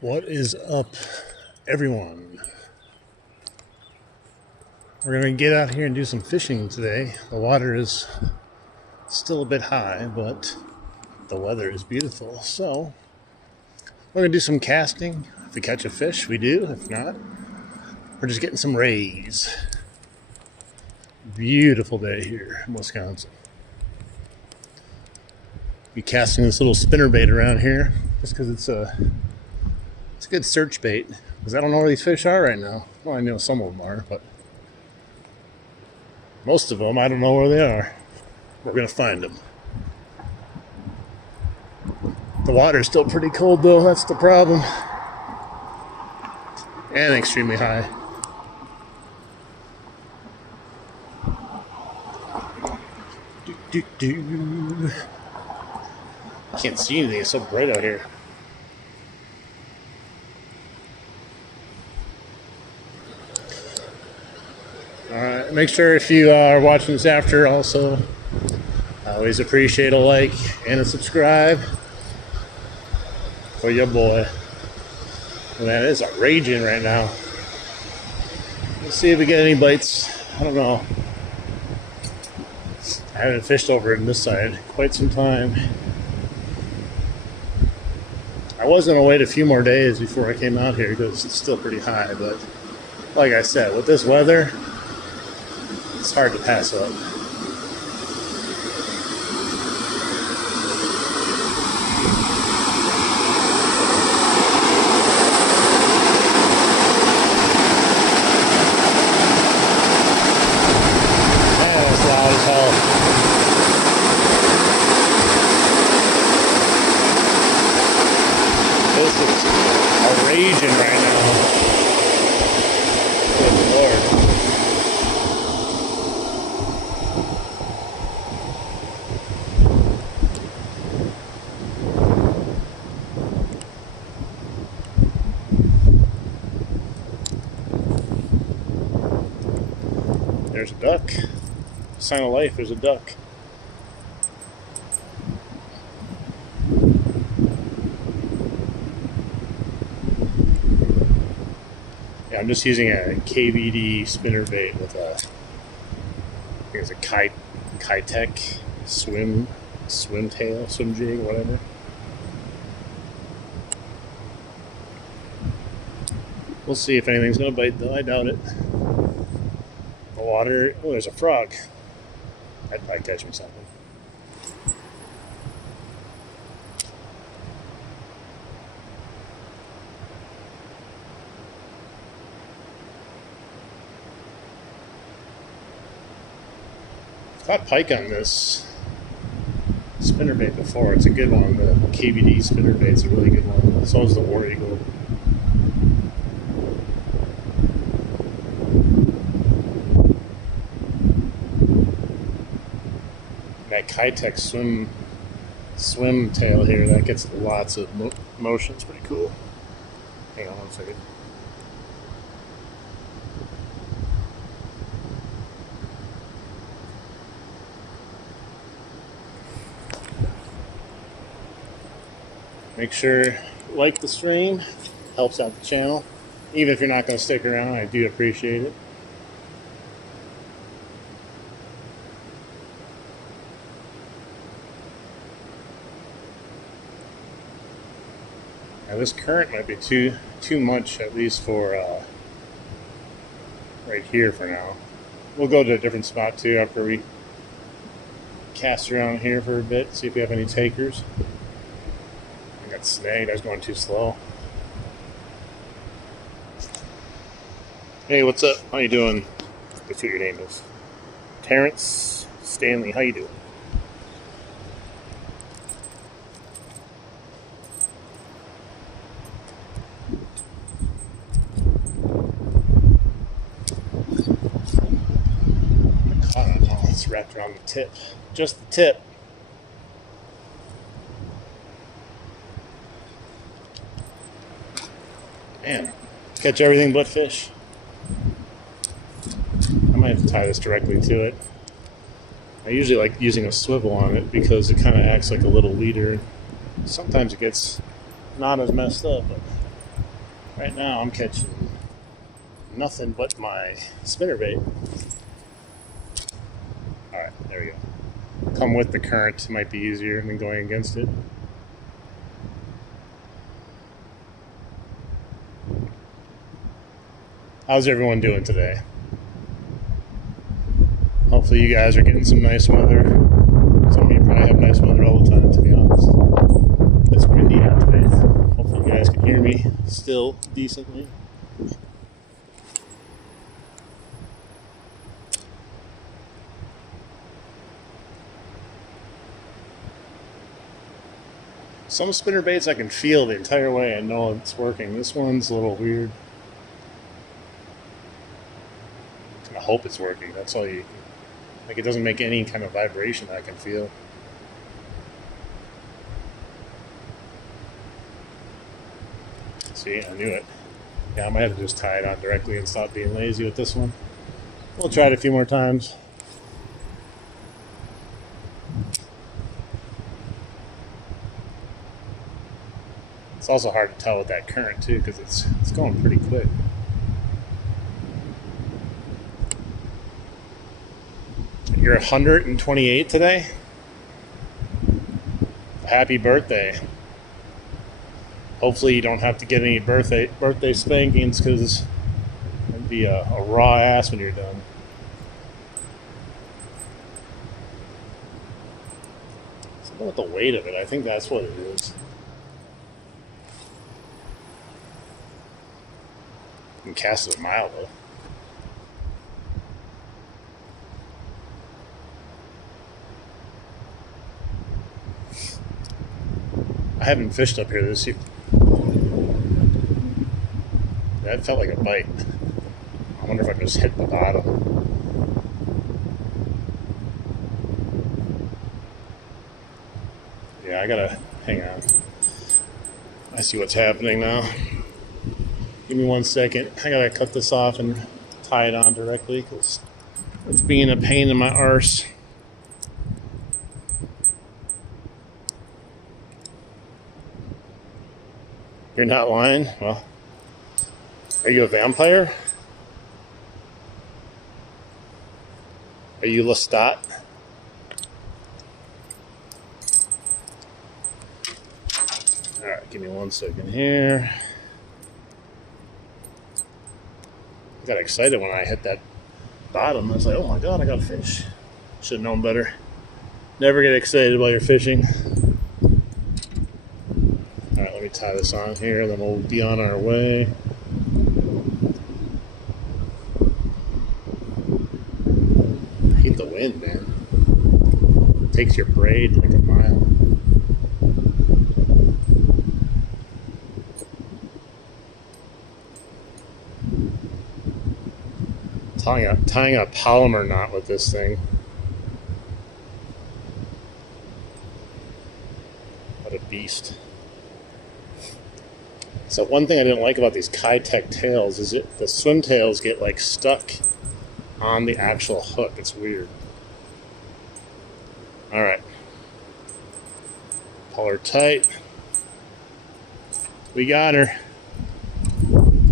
What is up, everyone? We're going to get out here and do some fishing today. The water is still a bit high, but the weather is beautiful. So, we're going to do some casting. If we catch a fish, we do. If not, we're just getting some rays. Beautiful day here in Wisconsin. Be casting this little spinnerbait around here just because it's a good search bait, because I don't know where these fish are right now. Well, I know some of them are, but most of them, I don't know where they are. We're going to find them. The water's still pretty cold, though. That's the problem. And extremely high. Can't see anything. It's so bright out here. Alright, make sure if you are watching this after, also, I always appreciate a like and a subscribe for your boy. Man, it's raging right now. Let's see if we get any bites. I don't know. I haven't fished over in this side quite some time. I was going to wait a few more days before I came out here because it's still pretty high, but like I said, with this weather, it's hard to pass up. Man, it's loud as hell. This is raging right now. Good Lord. There's a duck. Sign of life, there's a duck. Yeah, I'm just using a KVD spinnerbait with a, I think it's a Kitech swim tail, swim jig, whatever. We'll see if anything's gonna bite though. I doubt it. The water. Oh, there's a frog. I'd probably catch me something. I've caught pike on this spinnerbait before. It's a good one. The KVD spinnerbait's a really good one. So is the War Eagle. That Kitech swim tail here, that gets lots of motion. It's pretty cool. Hang on one second. Make sure like the stream, helps out the channel. Even if you're not going to stick around, I do appreciate it. Now this current might be too much, at least for right here for now. We'll go to a different spot too after we cast around here for a bit, see if we have any takers. I got snagged, I was going too slow. Hey, what's up? How you doing? That's what your name is. Terrence Stanley, how you doing? It's wrapped around the tip. Just the tip. Man, catch everything but fish. I might have to tie this directly to it. I usually like using a swivel on it because it kind of acts like a little leader. Sometimes it gets not as messed up, but Right now I'm catching nothing but my spinnerbait. Alright, there we go. Come with the current might be easier than going against it. How's everyone doing today? Hopefully you guys are getting some nice weather. Some of you probably have nice weather all the time, to be honest. It's windy out today. Hopefully you guys can hear me still decently. Some spinnerbaits I can feel the entire way. I know it's working. This one's a little weird. I hope it's working. That's all you... Like, it doesn't make any kind of vibration I can feel. See, I knew it. Yeah, I might have to just tie it on directly and stop being lazy with this one. We'll try it a few more times. It's also hard to tell with that current too, because it's going pretty quick. You're 128 today? Happy birthday. Hopefully you don't have to get any birthday spankings, because it'd be a raw ass when you're done. Something with the weight of it, I think that's what it is. You can cast it a mile though. I haven't fished up here this year. That felt like a bite. I wonder if I just hit the bottom. Yeah, I gotta hang on. I see what's happening now. Give me 1 second. I gotta cut this off and tie it on directly, because it's being a pain in my arse. You're not lying? Well, are you a vampire? Are you Lestat? Alright, give me 1 second here. I got excited when I hit that bottom. I was like, oh my god, I got a fish. Should have known better. Never get excited while you're fishing. Alright, let me tie this on here, then we'll be on our way. I hate the wind, man. It takes your braid like a mile. Tying a polymer knot with this thing. What a beast. So one thing I didn't like about these Kitech tails is the swim tails get like stuck on the actual hook. It's weird. Alright. Pull her tight. We got her.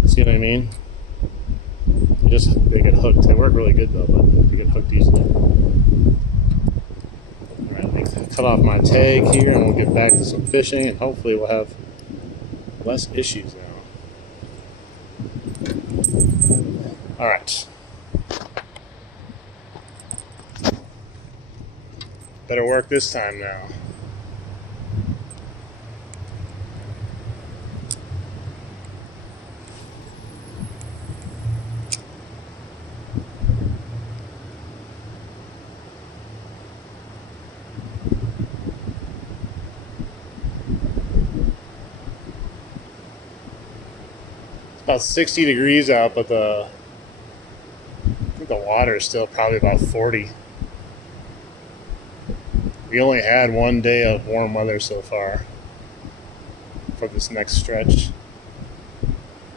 See what I mean? They get hooked. They work really good though, but they get hooked easily. Alright, cut off my tag here and we'll get back to some fishing, and hopefully we'll have less issues now. Alright. Better work this time now. About 60 degrees out, but I think the water is still probably about 40. We only had 1 day of warm weather so far for this next stretch.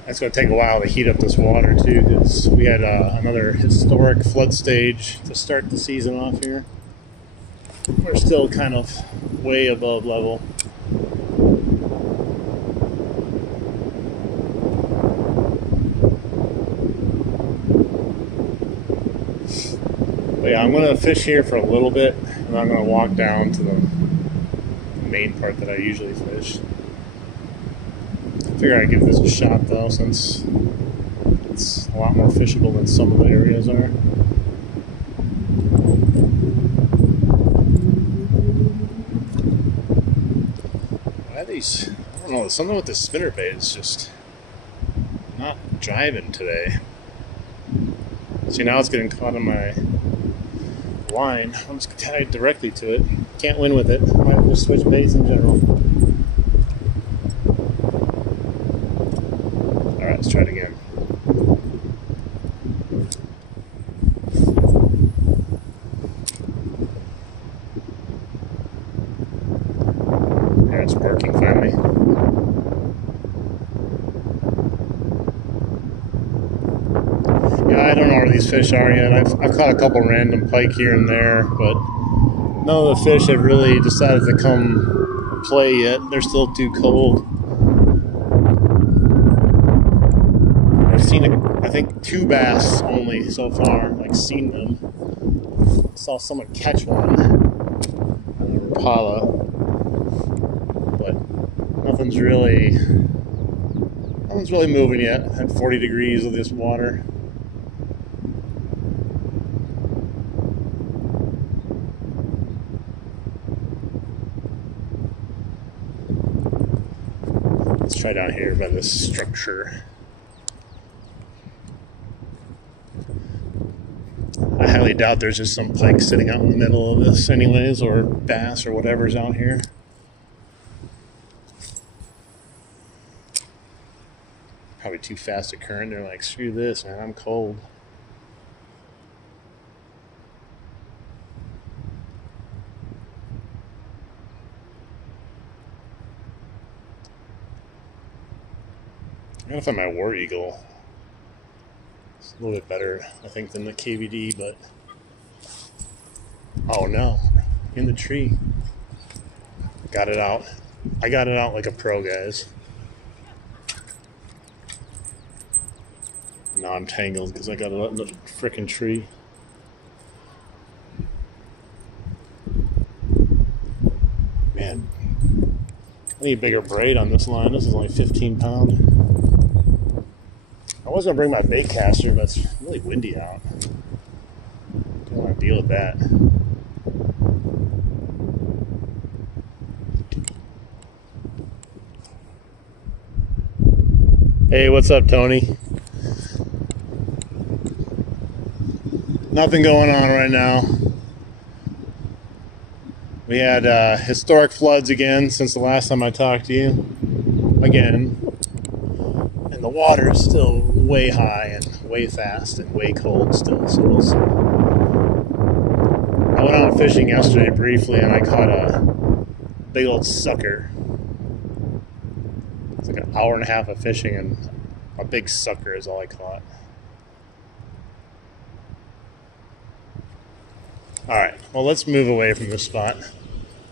It's going to take a while to heat up this water too, because we had another historic flood stage to start the season off here. We're still kind of way above level. But yeah, I'm going to fish here for a little bit, and I'm going to walk down to the main part that I usually fish. I figure I'd give this a shot though, since it's a lot more fishable than some of the areas are. Why these? I don't know. Something with the spinnerbait is just not jiving today. See, now it's getting caught on my line. I'm just tied directly to it. Can't win with it. Might just switch baits in general. Alright, let's try it again. There, it's working finally. Yeah, I don't know where these fish are yet. I've caught a couple random pike here and there, but none of the fish have really decided to come play yet. They're still too cold. I've seen, I think, 2 bass only so far. Like, seen them. Saw someone catch one on a Rapala, but nothing's really moving yet at 40 degrees of this water. Let's try down here by this structure. I highly doubt there's just some pike sitting out in the middle of this anyways, or bass or whatever's out here. Probably too fast a current. They're like, screw this, man, I'm cold. I'm gonna find my War Eagle. It's a little bit better, I think, than the KVD, but oh no, in the tree. Got it out. I got it out like a pro, guys. Now I'm tangled because I got it out in the frickin' tree. Man, I need a bigger braid on this line. This is only 15 pound. I was going to bring my bait caster, but it's really windy out. Don't want to deal with that. Hey, what's up, Tony? Nothing going on right now. We had historic floods again since the last time I talked to you. Again. And the water is still way high and way fast and way cold still. So we'll see. I went out fishing yesterday briefly and I caught a big old sucker. It's like an hour and a half of fishing and a big sucker is all I caught. Alright, well, let's move away from this spot.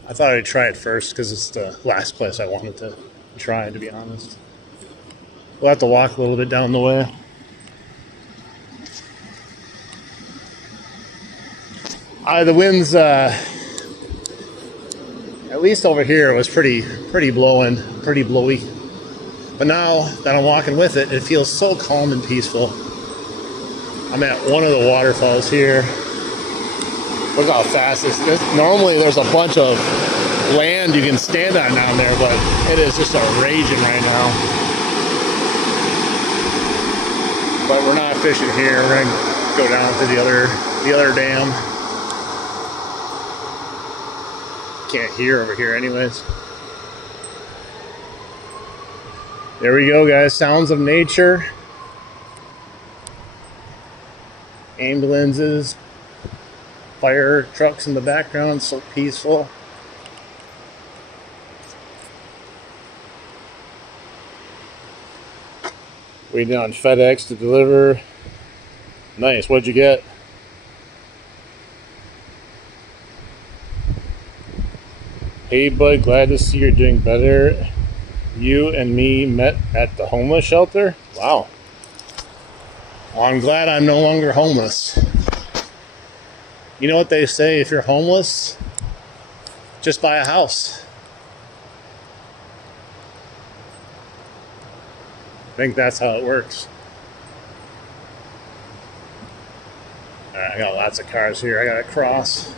I thought I'd try it first because it's the last place I wanted to try, to be honest. We'll have to walk a little bit down the way. The wind's, at least over here, was pretty blowing, pretty blowy. But now that I'm walking with it, it feels so calm and peaceful. I'm at one of the waterfalls here. Look how fast this is. Normally there's a bunch of land you can stand on down there, but it is just a raging right now. But we're not fishing here. We're gonna go down to the other dam. Can't hear over here anyways. There we go, guys. Sounds of nature. Ambulances, fire trucks in the background, so peaceful. Waiting on FedEx to deliver. Nice. What'd you get? Hey, bud. Glad to see you're doing better. You and me met at the homeless shelter. Wow. Well, I'm glad I'm no longer homeless. You know what they say, if you're homeless, just buy a house. I think that's how it works. Alright, I got lots of cars here. I gotta cross.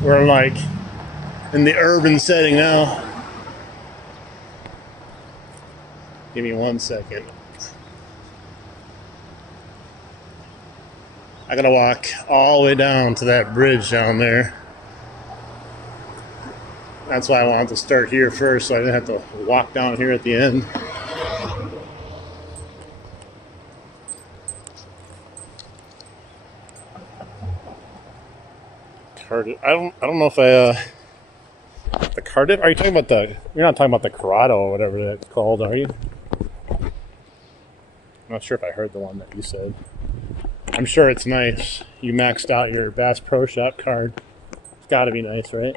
We're like in the urban setting now. Give me 1 second. I gotta walk all the way down to that bridge down there. That's why I wanted to start here first, so I didn't have to walk down here at the end. Cardiff. I don't know if the Cardiff. Are you talking about the? You're not talking about the Corrado or whatever that's called, are you? I'm not sure if I heard the one that you said. I'm sure it's nice. You maxed out your Bass Pro Shop card. It's got to be nice, right?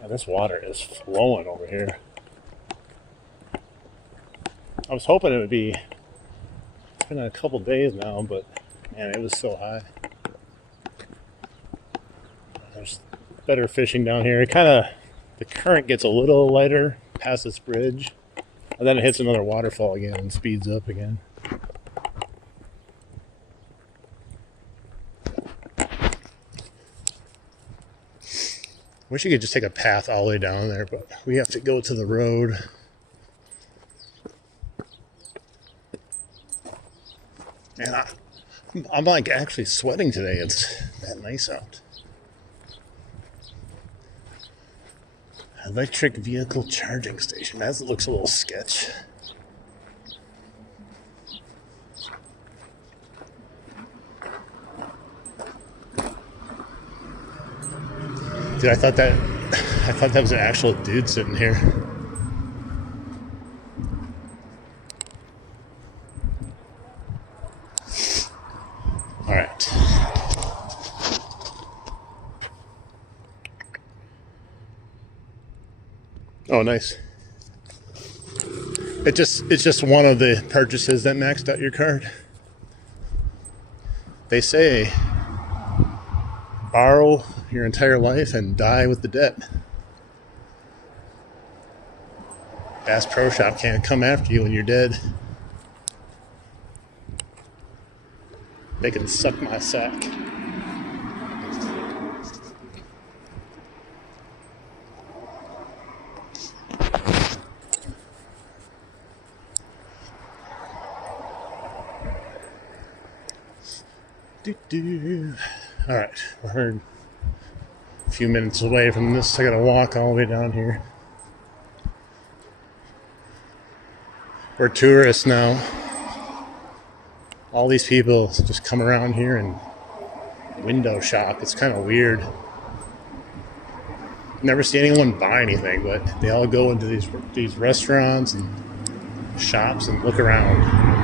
God, this water is flowing over here. I was hoping it would be. It's been a couple days now, but man, it was so high. There's better fishing down here. It kind of, the current gets a little lighter past this bridge, and then it hits another waterfall again and speeds up again. Wish you could just take a path all the way down there, but we have to go to the road. And I'm like actually sweating today. It's that nice out. Electric vehicle charging station. That looks a little sketch. Dude, I thought that was an actual dude sitting here. All right. Oh, nice. It's just one of the purchases that maxed out your card. They say borrow your entire life and die with the debt. Bass Pro Shop can't come after you when you're dead. They can suck my sack. All right, we're a few minutes away from this. I gotta walk all the way down here. We're tourists now. All these people just come around here and window shop. It's kind of weird. Never see anyone buy anything, but they all go into these restaurants and shops and look around.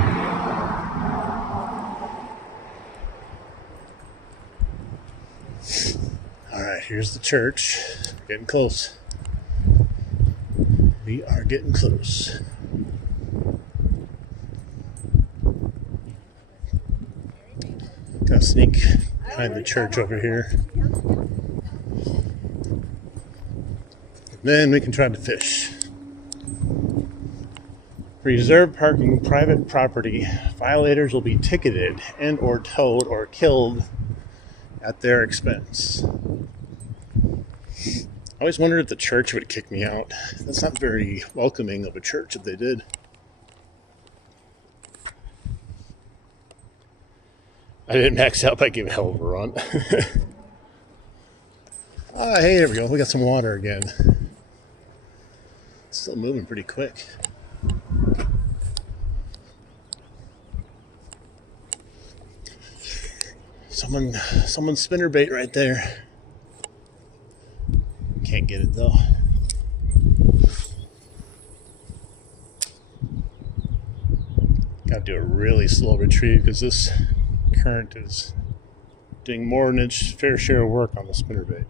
Here's the church. Getting close. We are getting close. Gotta sneak behind the church over here. Then we can try to fish. Reserve parking private property. Violators will be ticketed and or towed or killed at their expense. I always wondered if the church would kick me out. That's not very welcoming of a church if they did. I didn't max out by giving hell of a run. Ah, hey, there we go. We got some water again. It's still moving pretty quick. Someone's spinnerbait right there. Can't get it though. Gotta do a really slow retrieve because this current is doing more than its fair share of work on the spinnerbait.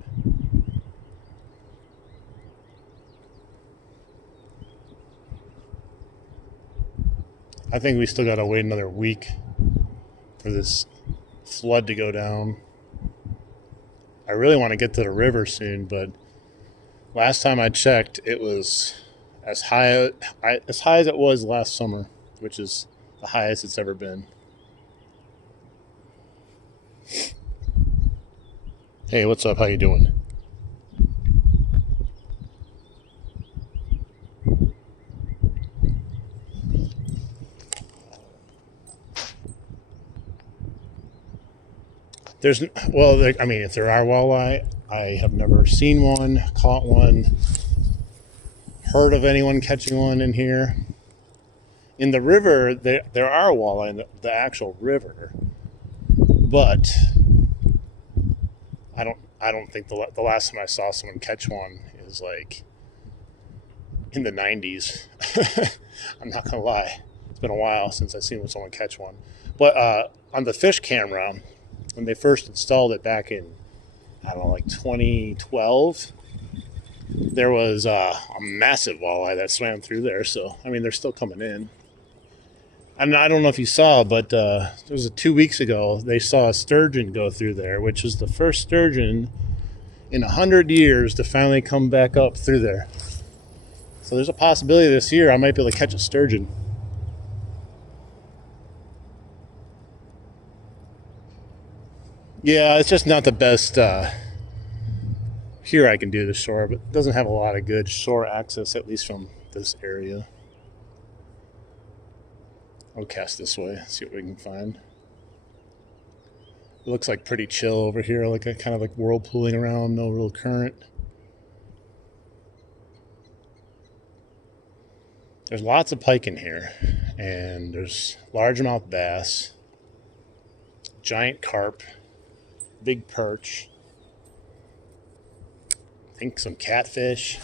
I think we still got to wait another week for this flood to go down. I really want to get to the river soon, but last time I checked, it was as high as it was last summer, which is the highest it's ever been. Hey, what's up? How you doing? I mean, if there are walleye, I have never seen one, caught one, heard of anyone catching one in here. In the river, there are walleye in the actual river, but I don't think the last time I saw someone catch one is like in the 90s. I'm not gonna lie, it's been a while since I've seen someone catch one. But on the fish camera, when they first installed it back in, I don't know, like 2012, there was a massive walleye that swam through there. So, I mean, they're still coming in. And I don't know if you saw, but it was 2 weeks ago, they saw a sturgeon go through there, which is the first sturgeon in 100 years to finally come back up through there. So there's a possibility this year I might be able to catch a sturgeon. Yeah, it's just not the best here I can do the shore, but it doesn't have a lot of good shore access, at least from this area. I'll cast this way, see what we can find. It looks like pretty chill over here, like a kind of like whirlpooling around, no real current. There's lots of pike in here, and there's largemouth bass, giant carp, big perch, I think some catfish.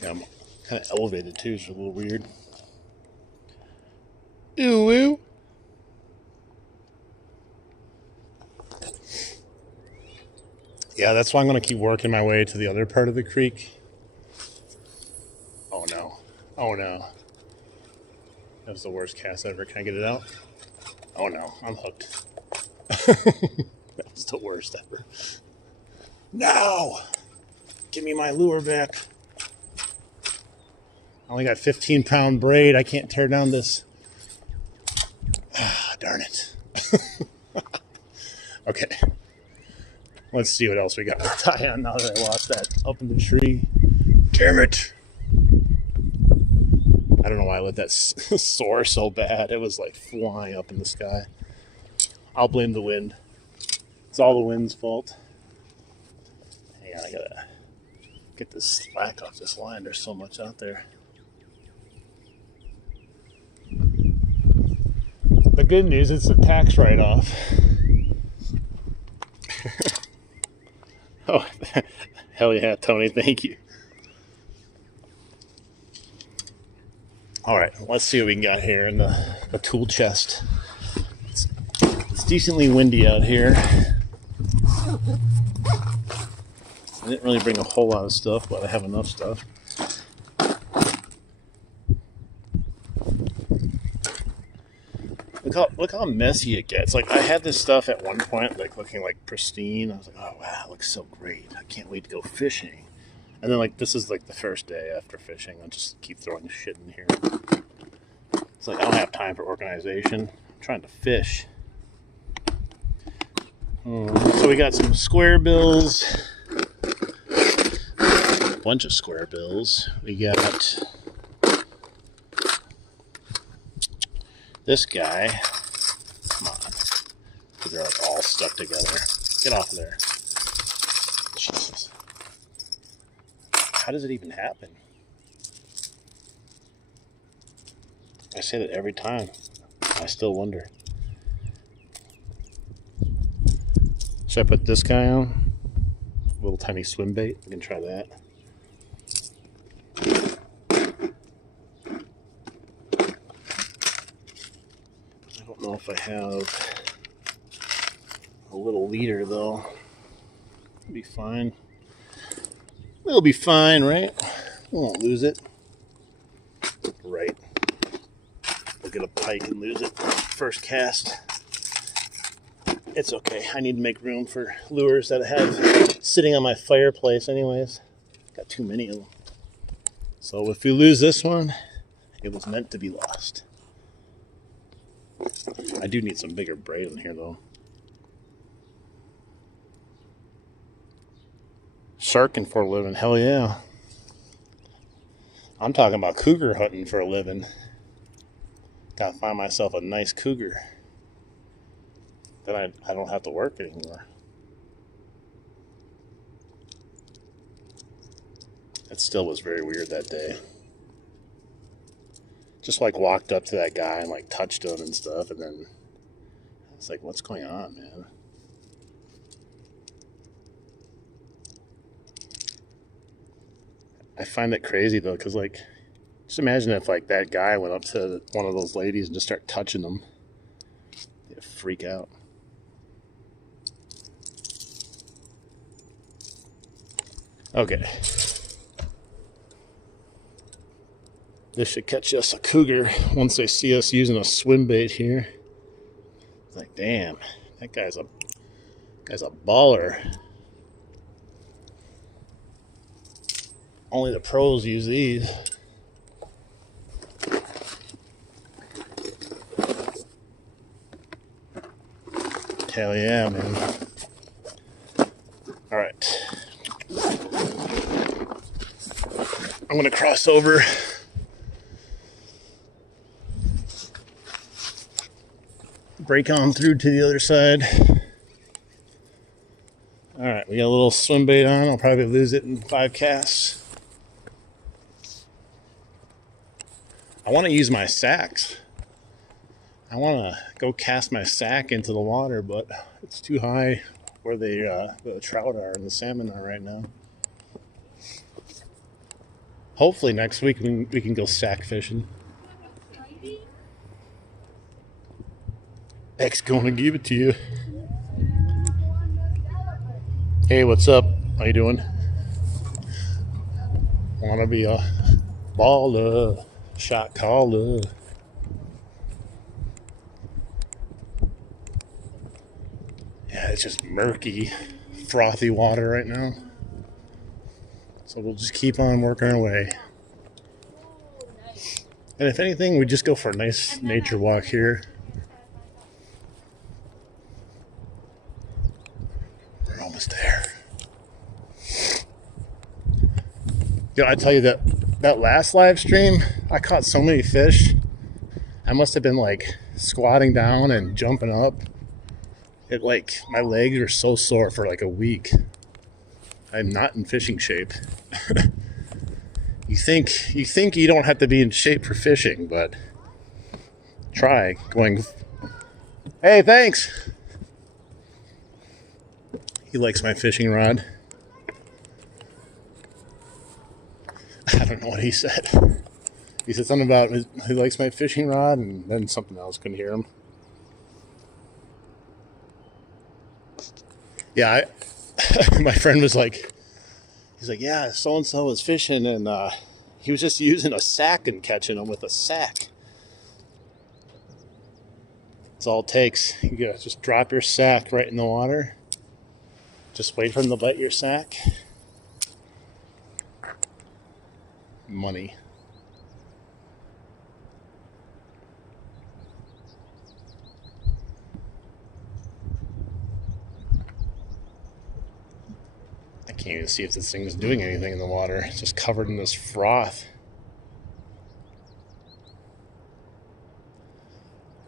Yeah, I'm kind of elevated too, it's a little weird. Ooh, ooh. Yeah, that's why I'm going to keep working my way to the other part of the creek. Oh no. Oh no. That was the worst cast ever. Can I get it out? Oh no, I'm hooked. That was the worst ever. No! Give me my lure back. I only got 15-pound braid. I can't tear down this. Ah, darn it. Okay. Let's see what else we got to tie on now that I lost that up in the tree. Damn it. I don't know why I let that soar so bad. It was like flying up in the sky. I'll blame the wind. It's all the wind's fault. Hang on, I gotta get this slack off this line. There's so much out there. The good news is it's a tax write-off. Oh, hell yeah, Tony, thank you. All right, let's see what we got here in the tool chest. It's decently windy out here. I didn't really bring a whole lot of stuff, but I have enough stuff. Look how messy it gets. Like, I had this stuff at one point, like, looking, like, pristine. I was like, oh, wow, it looks so great. I can't wait to go fishing. And then, like, this is, like, the first day after fishing. I'll just keep throwing shit in here. It's like, I don't have time for organization. I'm trying to fish. So we got some square bills. A bunch of square bills. We got this guy. Come on. They're like all stuck together. Get off of there. Jesus. How does it even happen? I say that every time. I still wonder. Should I put this guy on? A little tiny swim bait. We can try that. if I have a little leader though. It'll be fine. It'll be fine, right? We won't lose it. Right. We'll get a pike and lose it first cast. It's okay. I need to make room for lures that I have sitting on my fireplace anyways. Got too many of them. So if we lose this one, it was meant to be lost. I do need some bigger braid in here though. Sharking for a living, hell yeah. I'm talking about cougar hunting for a living. Gotta find myself a nice cougar. Then I don't have to work anymore. It still was very weird that day. Just like walked up to that guy and like touched him and stuff, and then it's like, what's going on, man? I find it crazy though, because like, just imagine if like that guy went up to one of those ladies and just start touching them. They'd freak out. Okay. This should catch us a cougar once they see us using a swim bait here. It's like, damn, that guy's a baller. Only the pros use these. Hell yeah, man. All right. I'm gonna cross over. Break on through to the other side. All right, we got a little swim bait on. I'll probably lose it in 5 casts. I want to use my sacks. I want to go cast my sack into the water, but it's too high where the trout are and the salmon are right now. Hopefully next week we can go sack fishing. X gonna give it to you. Hey, what's up? How you doing? Wanna be a baller, shot caller. Yeah, it's just murky, frothy water right now. So we'll just keep on working our way. And if anything, we just go for a nice nature walk here. We're almost there. You know, I tell you that last live stream, I caught so many fish. I must have been like squatting down and jumping up. It like my legs were so sore for like a week. I'm not in fishing shape. You think you don't have to be in shape for fishing, but try going. Hey, thanks. He likes my fishing rod. I don't know what he said. He said something about he likes my fishing rod, and then something else. Couldn't hear him. Yeah, my friend was like, he's like, yeah, so-and-so was fishing, and he was just using a sack and catching them with a sack. That's all it takes. You gotta just drop your sack right in the water. Just wait for him to bite your sack. Money. I can't even see if this thing is doing anything in the water. It's just covered in this froth.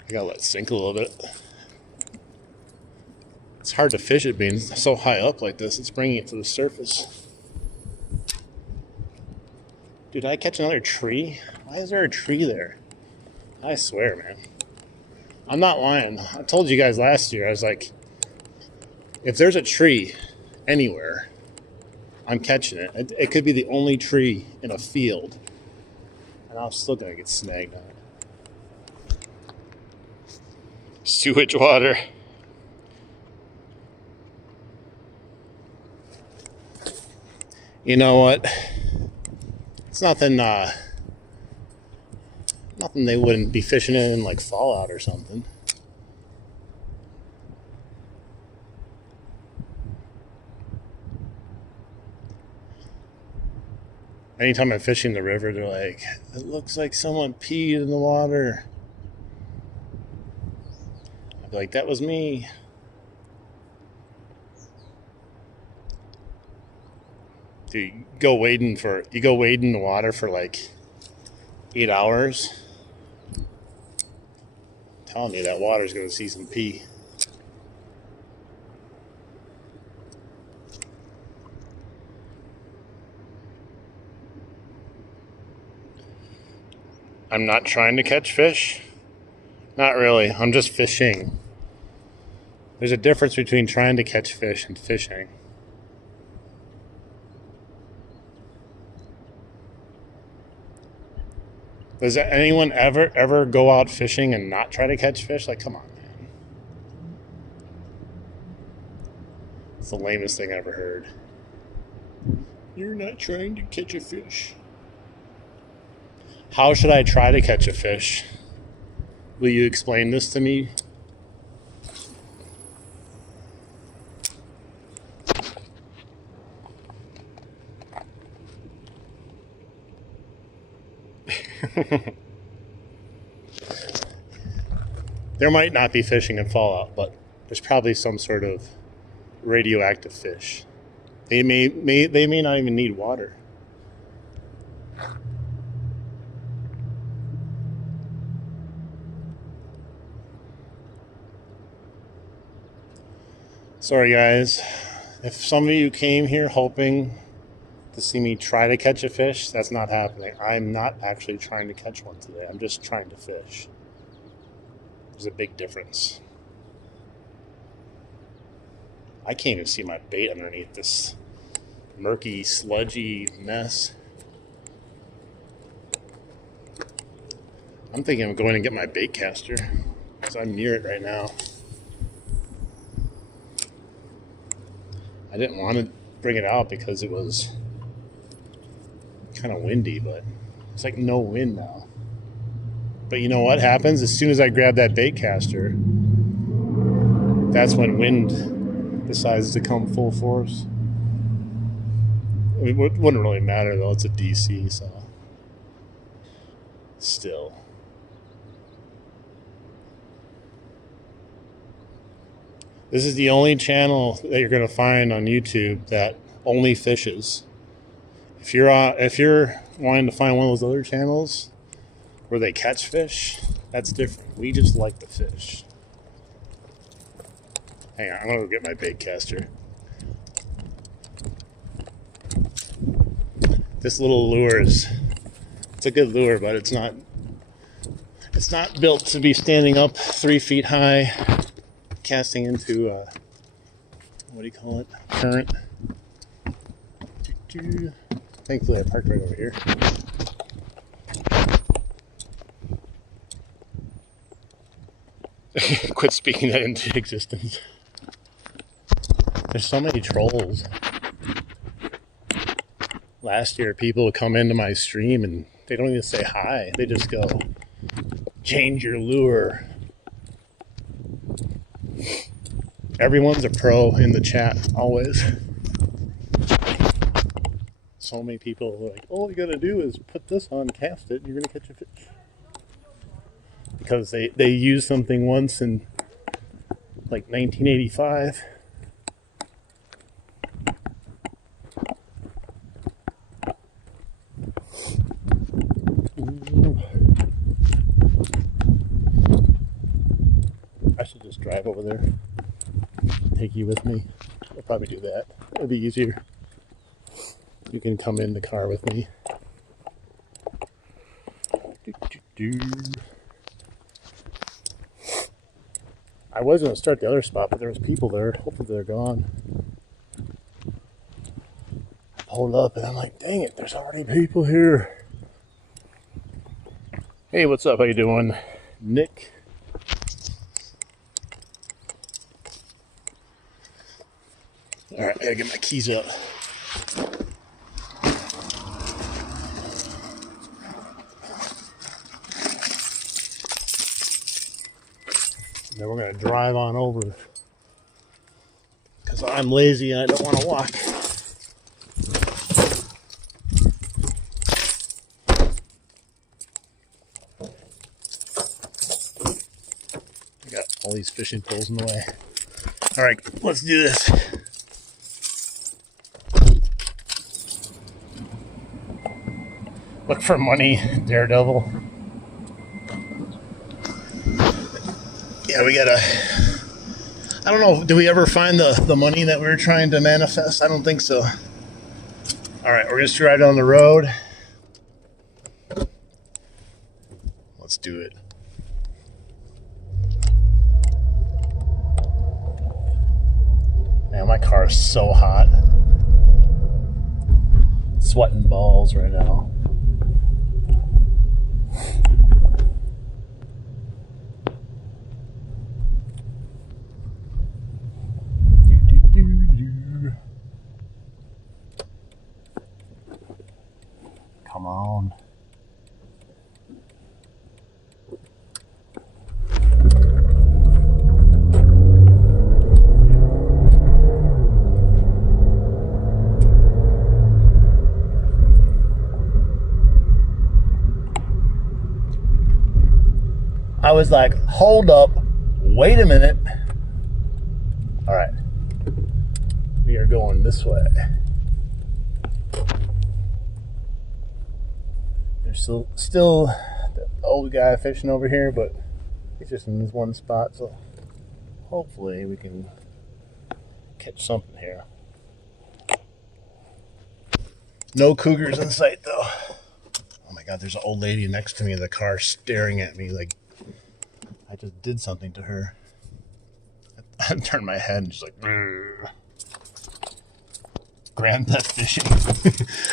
I gotta let it sink a little bit. It's hard to fish it being so high up like this. It's bringing it to the surface. Dude, did I catch another tree? Why is there a tree there? I swear, man. I'm not lying. I told you guys last year, I was like, if there's a tree anywhere, I'm catching it. It could be the only tree in a field, and I'm still gonna get snagged on it. Sewage water. You know what? It's nothing nothing they wouldn't be fishing in like Fallout or something. Anytime I'm fishing the river, they're like, it looks like someone peed in the water. I'd be like, that was me. Dude, you go wade in the water for like 8 hours. I'm telling you, that water's gonna see some pee. I'm not trying to catch fish. Not really. I'm just fishing. There's a difference between trying to catch fish and fishing. Does anyone ever go out fishing and not try to catch fish? Like, come on, man. It's the lamest thing I ever heard. You're not trying to catch a fish. How should I try to catch a fish? Will you explain this to me? There might not be fishing in Fallout, but there's probably some sort of radioactive fish. They may not even need water. Sorry guys, if some of you came here hoping to see me try to catch a fish, that's not happening. I'm not actually trying to catch one today. I'm just trying to fish. There's a big difference. I can't even see my bait underneath this murky, sludgy mess. I'm thinking of going and get my bait caster because I'm near it right now. I didn't want to bring it out because it was kind of windy, but it's like no wind now. But you know what happens? As soon as I grab that bait caster, that's when wind decides to come full force. It wouldn't really matter though, it's a DC, so still. This is the only channel that you're going to find on YouTube that only fishes. If you're wanting to find one of those other channels where they catch fish, that's different. We just like to fish. Hang on, I'm going to go get my bait caster. This little lure it's a good lure, but it's not built to be standing up 3 feet high, casting into what do you call it? Current. Thankfully I parked right over here. Quit speaking that into existence. There's so many trolls. Last year people would come into my stream and they don't even say hi. They just go, change your lure. Everyone's a pro in the chat, always. So many people are like, all you gotta do is put this on, cast it, and you're gonna catch a fish. Because they used something once in like 1985. I should just drive over there. Take you with me. I'll probably do that. It'll be easier. You can come in the car with me. I was going to start the other spot, but there was people there. Hopefully they're gone. I pulled up and I'm like, dang it, there's already people here. Hey, what's up? How you doing? Nick. Alright, I gotta get my keys up. Then we're gonna drive on over. Because I'm lazy and I don't want to walk. I got all these fishing poles in the way. Alright, let's do this. Look for money, Daredevil. Yeah, we gotta... I don't know, did we ever find the money that we were trying to manifest? I don't think so. Alright, we're gonna just drive down the road. Let's do it. Man, my car is so hot. Sweating balls right now. Come on. I was like, hold up, wait a minute. All right, we are going this way. There's still the old guy fishing over here, but he's just in this one spot, so hopefully we can catch something here. No cougars in sight, though. Oh my God, there's an old lady next to me in the car staring at me like I just did something to her. I turned my head and she's like, Grand Theft fishing.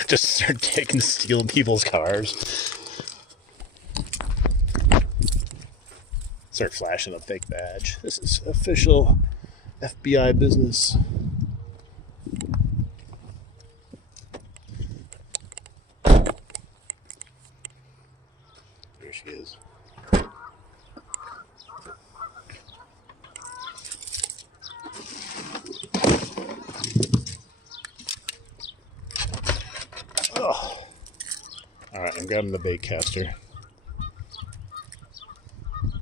Just start stealing people's cars. Start flashing a fake badge. This is official FBI business. There she is. Oh. Alright, I'm grabbing the bait caster. Of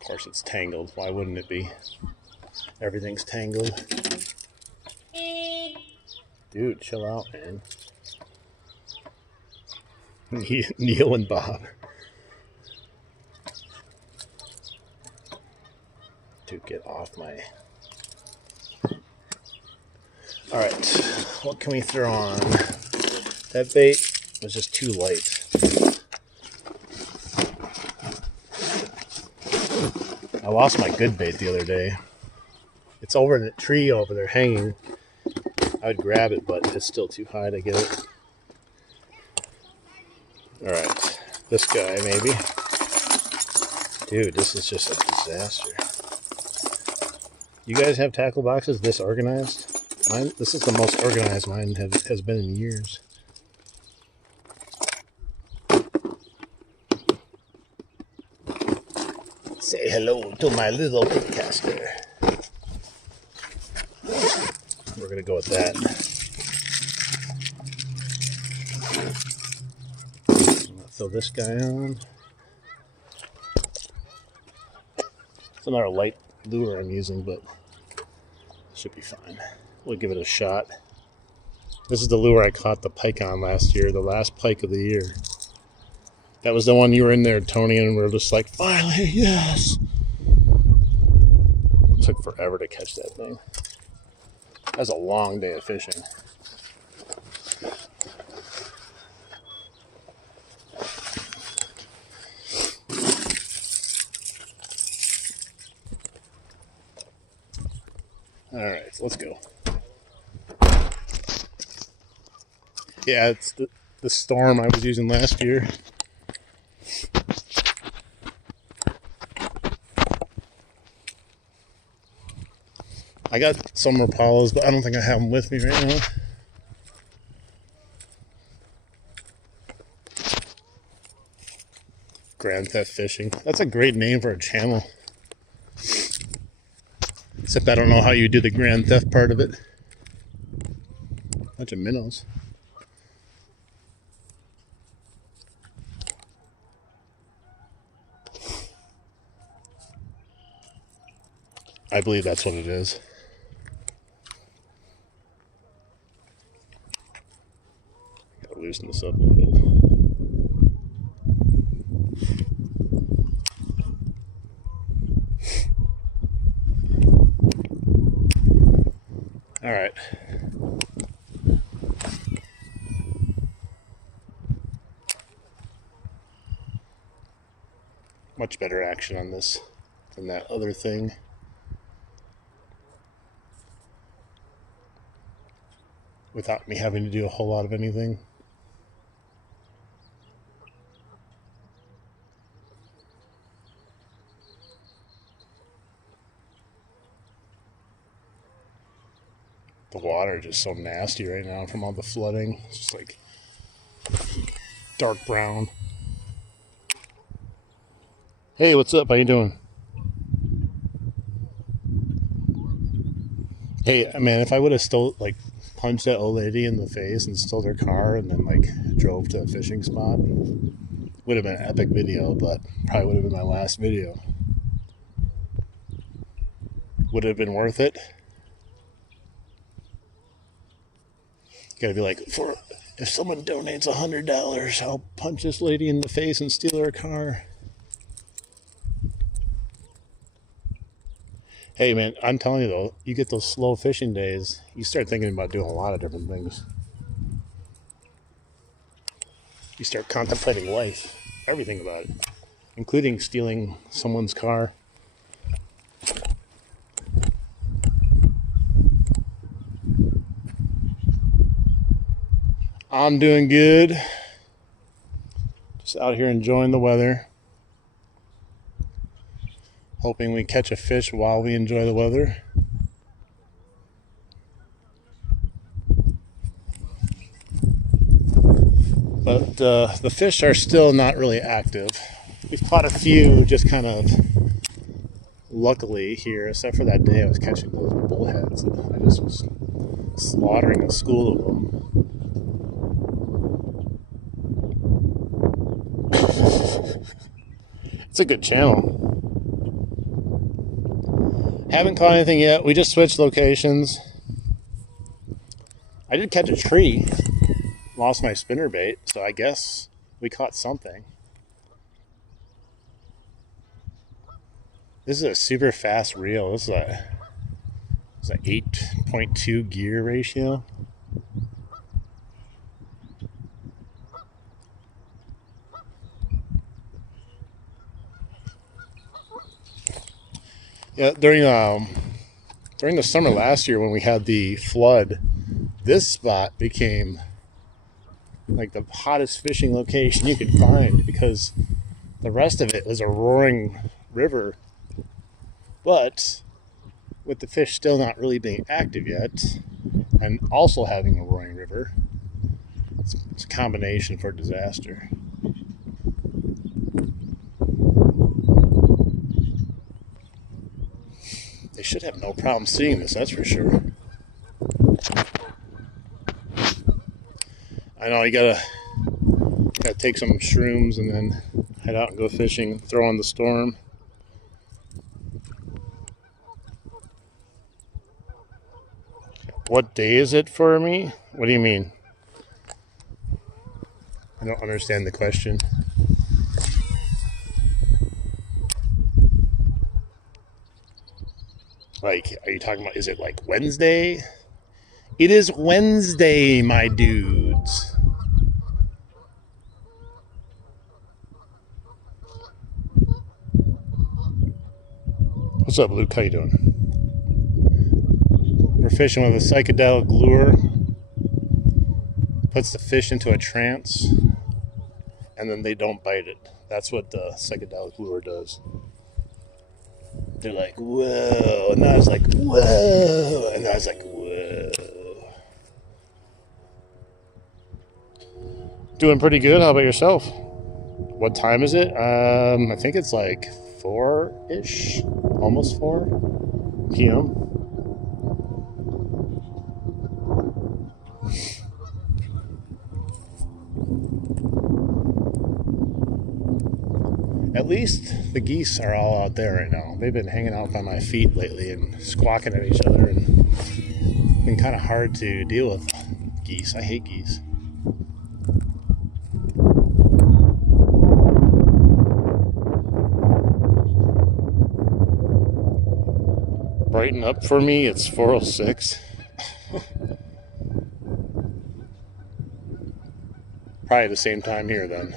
course it's tangled. Why wouldn't it be? Everything's tangled. Dude, chill out, man. Neil and Bob. Dude, get off my... Alright, what can we throw on? That bait was just too light. I lost my good bait the other day. It's over in the tree over there hanging. I would grab it, but it's still too high to get it. Alright, this guy maybe. Dude, this is just a disaster. You guys have tackle boxes this organized? Mine, this is the most organized mine has been in years. Say hello to my little bait caster. We're going to go with that. Throw this guy on. It's another light lure I'm using, but should be fine. We'll give it a shot. This is the lure I caught the pike on last year, the last pike of the year. That was the one you were in there, Tony, and we were just like, finally, yes! It took forever to catch that thing. That was a long day of fishing. Alright, so let's go. Yeah, it's the storm I was using last year. I got some Rapalas, but I don't think I have them with me right now. Grand Theft Fishing. That's a great name for a channel. Except I don't know how you do the Grand Theft part of it. Bunch of minnows. I believe that's what it is. Gotta loosen this up a little bit. All right. Much better action on this than that other thing. Without me having to do a whole lot of anything. The water is just so nasty right now from all the flooding. It's just like dark brown. Hey, what's up? How you doing? Hey, man, if I would have punched that old lady in the face and stole her car and then drove to a fishing spot, would have been an epic video, but probably would have been my last video. Would it have been worth it? Gotta be like, if someone donates $100, I'll punch this lady in the face and steal her car. Hey man, I'm telling you though, you get those slow fishing days, you start thinking about doing a lot of different things. You start contemplating life, everything about it, including stealing someone's car. I'm doing good. Just out here enjoying the weather. Hoping we catch a fish while we enjoy the weather. But the fish are still not really active. We've caught a few just kind of luckily here, except for that day I was catching those bullheads. I just was slaughtering a school of them. It's a good channel. Haven't caught anything yet. We just switched locations. I did catch a tree. Lost my spinnerbait, so I guess we caught something. This is a super fast reel. This is an 8.2 gear ratio. Yeah, during the summer last year when we had the flood, this spot became like the hottest fishing location you could find because the rest of it was a roaring river. But with the fish still not really being active yet, and also having a roaring river, it's a combination for disaster. They should have no problem seeing this, that's for sure. I know you gotta take some shrooms and then head out and go fishing, throw on the storm. What day is it for me? What do you mean? I don't understand the question. Like, are you talking about, is it like Wednesday? It is Wednesday, my dudes. What's up, Luke? How you doing? We're fishing with a psychedelic lure. Puts the fish into a trance, and then they don't bite it. That's what the psychedelic lure does. They're like, whoa. And I was like, whoa. And I was like, whoa. Doing pretty good. How about yourself? What time is it? I think it's like 4-ish. Almost 4 p.m. At least the geese are all out there right now. They've been hanging out by my feet lately and squawking at each other, and it's been kind of hard to deal with geese. I hate geese. Brighten up for me, it's 4:06. Probably the same time here then.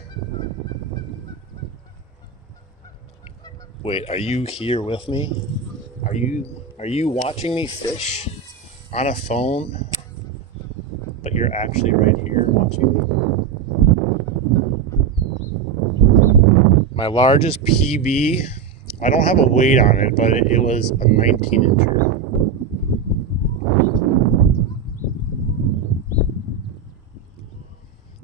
Wait, are you here with me? Are you watching me fish on a phone? But you're actually right here watching me? My largest PB, I don't have a weight on it, but it was a 19-incher.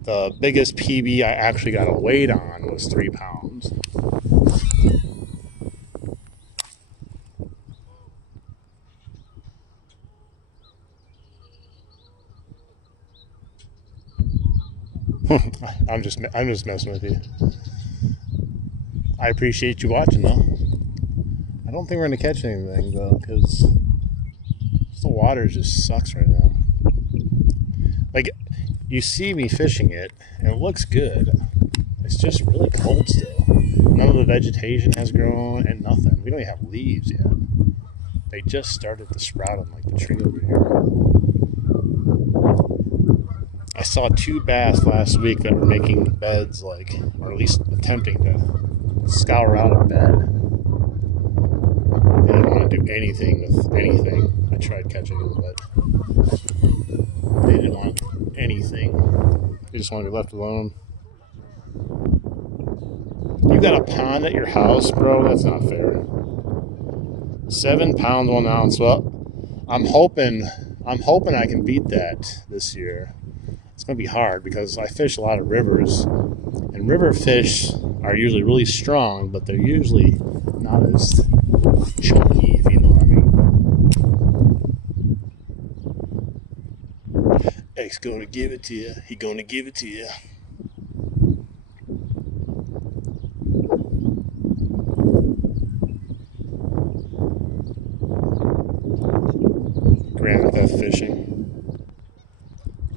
The biggest PB I actually got a weight on was 3 pounds. I'm just messing with you. I appreciate you watching though. I don't think we're gonna catch anything though, because the water just sucks right now. Like, you see me fishing it and it looks good. It's just really cold still. None of the vegetation has grown and nothing. We don't even have leaves yet. They just started to sprout on like the tree over here. I saw 2 bass last week that were making beds, like, or at least attempting to scour out a bed. They didn't want to do anything with anything. I tried catching them, but they didn't want anything. They just want to be left alone. You got a pond at your house, bro? That's not fair. 7 pounds 1 ounce. Well, I'm hoping I can beat that this year. It's going to be hard because I fish a lot of rivers, and river fish are usually really strong, but they're usually not as chunky, if you know what I mean. He's going to give it to you. He's going to give it to you. Grand Theft fishing.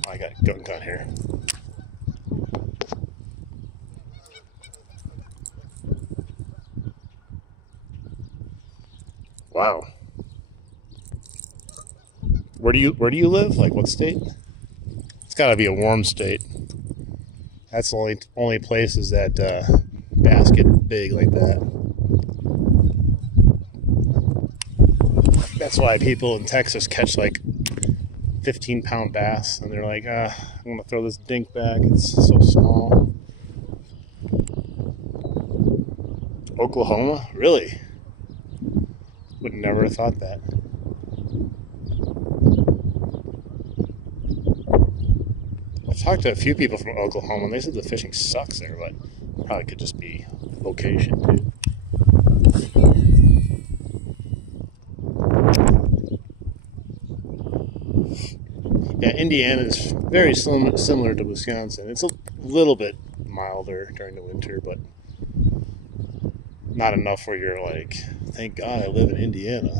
I got gun here. Wow. Where do you live? Like what state? It's got to be a warm state. That's the only places that bass get big like that. That's why people in Texas catch like 15-pound bass, and they're like, I'm gonna throw this dink back, it's so small. Oklahoma? Really? Would never have thought that. I've talked to a few people from Oklahoma, and they said the fishing sucks there, but probably could just be location too. Yeah, Indiana is very similar to Wisconsin. It's a little bit milder during the winter, but not enough where you're like, thank God I live in Indiana.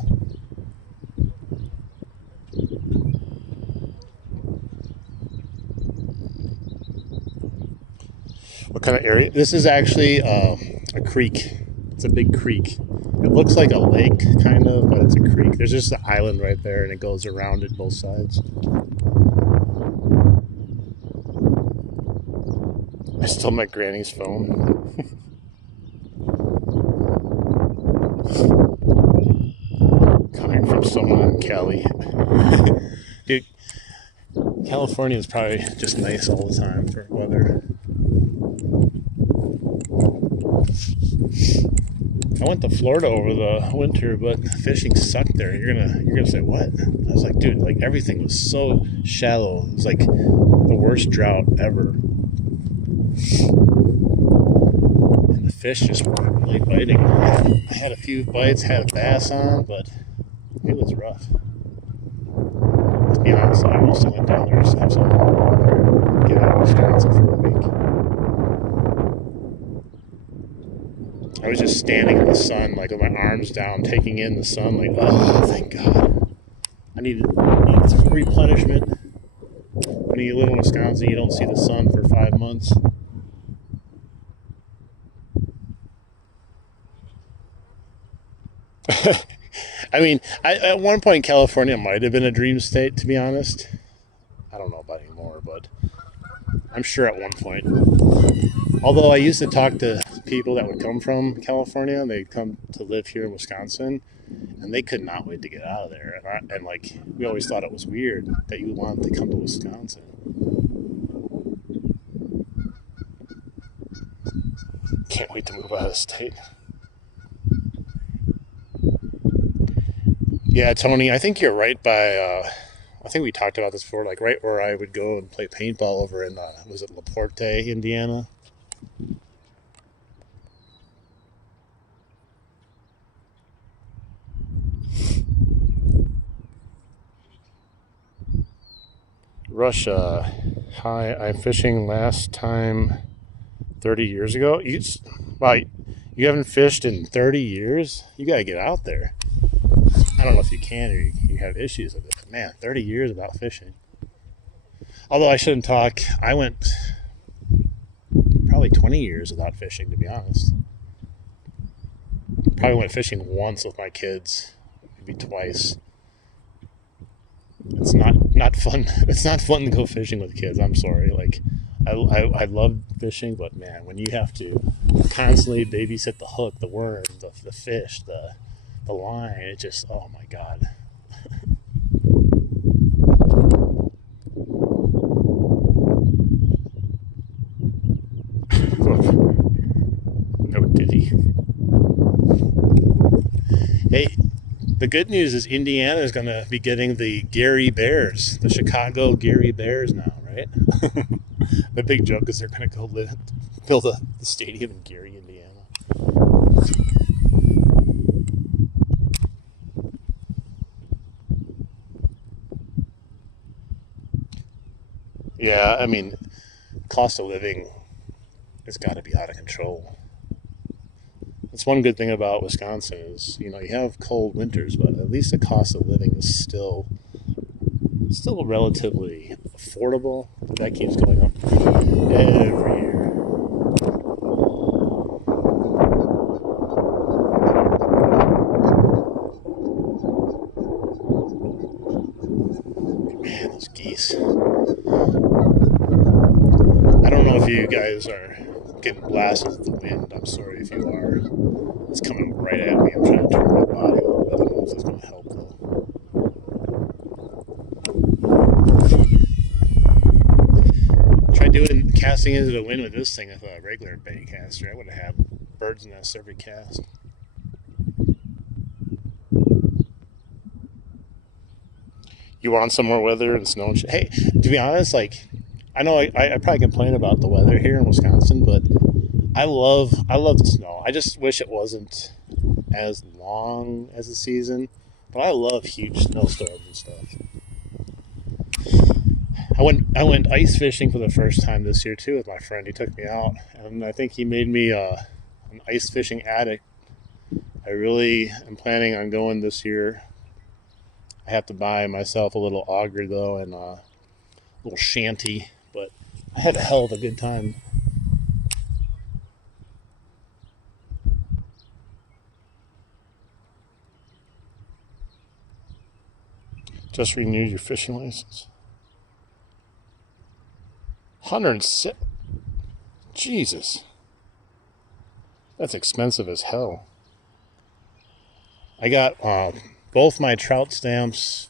What kind of area? This is actually a creek. It's a big creek. It looks like a lake, kind of, but it's a creek. There's just an island right there, and it goes around it both sides. I stole my granny's phone. Coming from someone in Cali. Dude, California is probably just nice all the time for weather. I went to Florida over the winter, but fishing sucked there. You're gonna say what? I was like, dude, like everything was so shallow. It was like the worst drought ever, and the fish just weren't really biting. I had a few bites, had a bass on, but it was rough. To be honest, I mostly went down there just to have some water, get out of Wisconsin for a week. I was just standing in the sun, like with my arms down, taking in the sun, like, oh, thank God. I need some replenishment. When you live in Wisconsin, you don't see the sun for 5 months. I mean, at one point, California might have been a dream state, to be honest. I don't know about anymore, but I'm sure at one point. Although I used to talk to people that would come from California, and they'd come to live here in Wisconsin, and they could not wait to get out of there. And like, we always thought it was weird that you wanted to come to Wisconsin. Can't wait to move out of the state. Yeah, Tony, I think you're right by, I think we talked about this before, like right where I would go and play paintball over in, was it LaPorte, Indiana? Russia, hi, I'm fishing last time 30 years ago. Wow, you haven't fished in 30 years? You gotta get out there. I don't know if you can or you have issues with it, but man, 30 years without fishing. Although I shouldn't talk, I went probably 20 years without fishing, to be honest. Probably went fishing once with my kids, maybe twice. It's not fun. It's not fun to go fishing with kids. I'm sorry. Like, I love fishing, but man, when you have to constantly babysit the hook, the worm, the fish, the line, it just, oh my God. No diddy. Hey, the good news is Indiana is going to be getting the Gary Bears, the Chicago Gary Bears now, right? The big joke is they're going to go build the stadium in Gary, Indiana. Yeah, I mean, cost of living has got to be out of control. That's one good thing about Wisconsin is, you have cold winters, but at least the cost of living is still relatively affordable. But that keeps going up every year. Man, those geese. I don't know if you guys are getting blasted with the wind. I'm sorry if you are. It's coming right at me. I'm trying to turn my body a little bit. I don't know if that's going to help though. Try doing casting into the wind with this thing with a regular bait caster. I would have had bird's nests every cast. You want some more weather and snow and shit? Hey, to be honest, like, I know I probably complain about the weather here in Wisconsin, but I love the snow. I just wish it wasn't as long as the season, but I love huge snowstorms and stuff. I went ice fishing for the first time this year too with my friend. He took me out, and I think he made me an ice fishing addict. I really am planning on going this year. I have to buy myself a little auger though, and a little shanty, but I had a hell of a good time. Just renewed your fishing license. 106. Jesus. That's expensive as hell. I got both my trout stamps,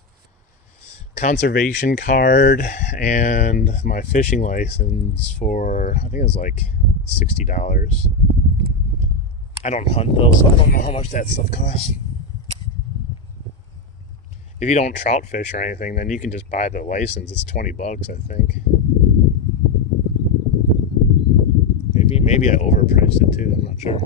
conservation card, and my fishing license for, I think it was like $60. I don't hunt though, so I don't know how much that stuff costs. If you don't trout fish or anything, then you can just buy the license. It's $20, I think. Maybe I overpriced it too. I'm not sure.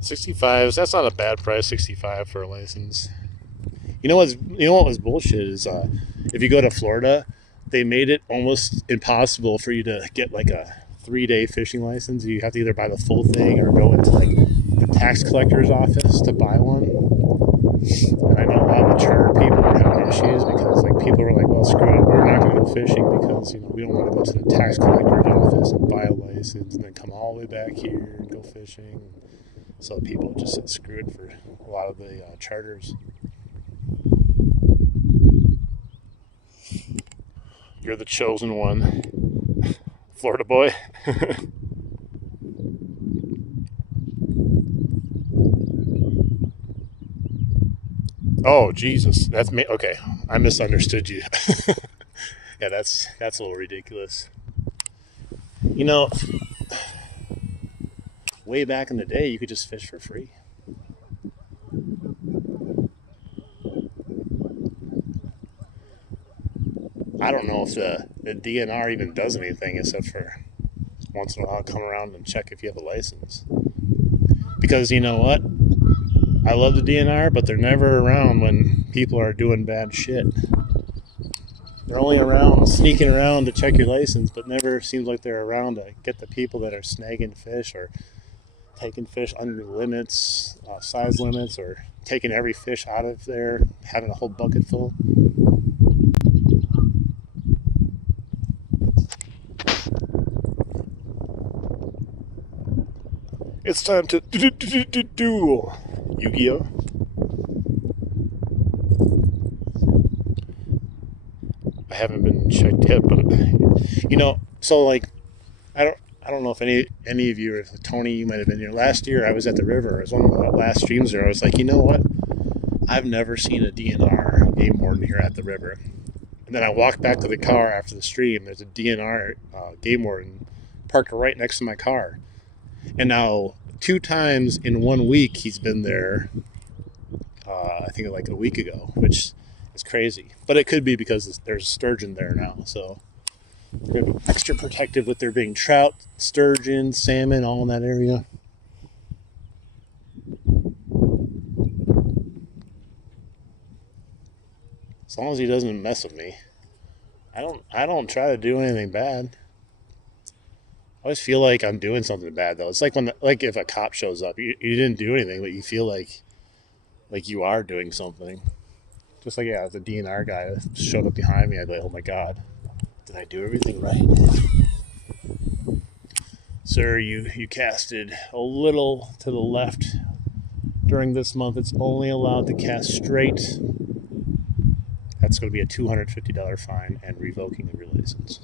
$65. That's not a bad price. $65 for a license. You know what was bullshit is if you go to Florida, they made it almost impossible for you to get like a 3-day fishing license. You have to either buy the full thing or go into like the tax collector's office to buy one. And I know a lot of the charter people were having issues because like people were like, well, screw it, we're not going to go fishing because we don't want to go to the tax collector's office and buy a license and then come all the way back here and go fishing. So people just said screw it for a lot of the charters. You're the chosen one, Florida boy. Oh, Jesus. That's me. Okay, I misunderstood you. Yeah, that's a little ridiculous. Way back in the day, you could just fish for free. I don't know if the DNR even does anything except for once in a while come around and check if you have a license. Because you know what? I love the DNR, but they're never around when people are doing bad shit. They're only around, sneaking around to check your license, but never seems like they're around to get the people that are snagging fish or taking fish under limits, size limits, or taking every fish out of there, having a whole bucket full. It's time to duel, Yu-Gi-Oh! I haven't been checked yet, but so like I don't know if any of you, or Tony, you might have been here last year. I was at the river. It was one of the last streams there. I was like, you know what? I've never seen a DNR game warden here at the river. And then I walked back to the car after the stream. There's a DNR game warden parked right next to my car. And now 2 times in 1 week he's been there. I think like a week ago, which is crazy. But it could be because there's sturgeon there now, so they're going to be extra protective with there being trout, sturgeon, salmon, all in that area. As long as he doesn't mess with me. I don't try to do anything bad. I always feel like I'm doing something bad though. It's like like if a cop shows up, you didn't do anything, but you feel like you are doing something. Just like if the DNR guy showed up behind me, I'd be like, oh my God, did I do everything right? Sir, you casted a little to the left during this month. It's only allowed to cast straight. That's going to be a $250 fine and revoking of your license.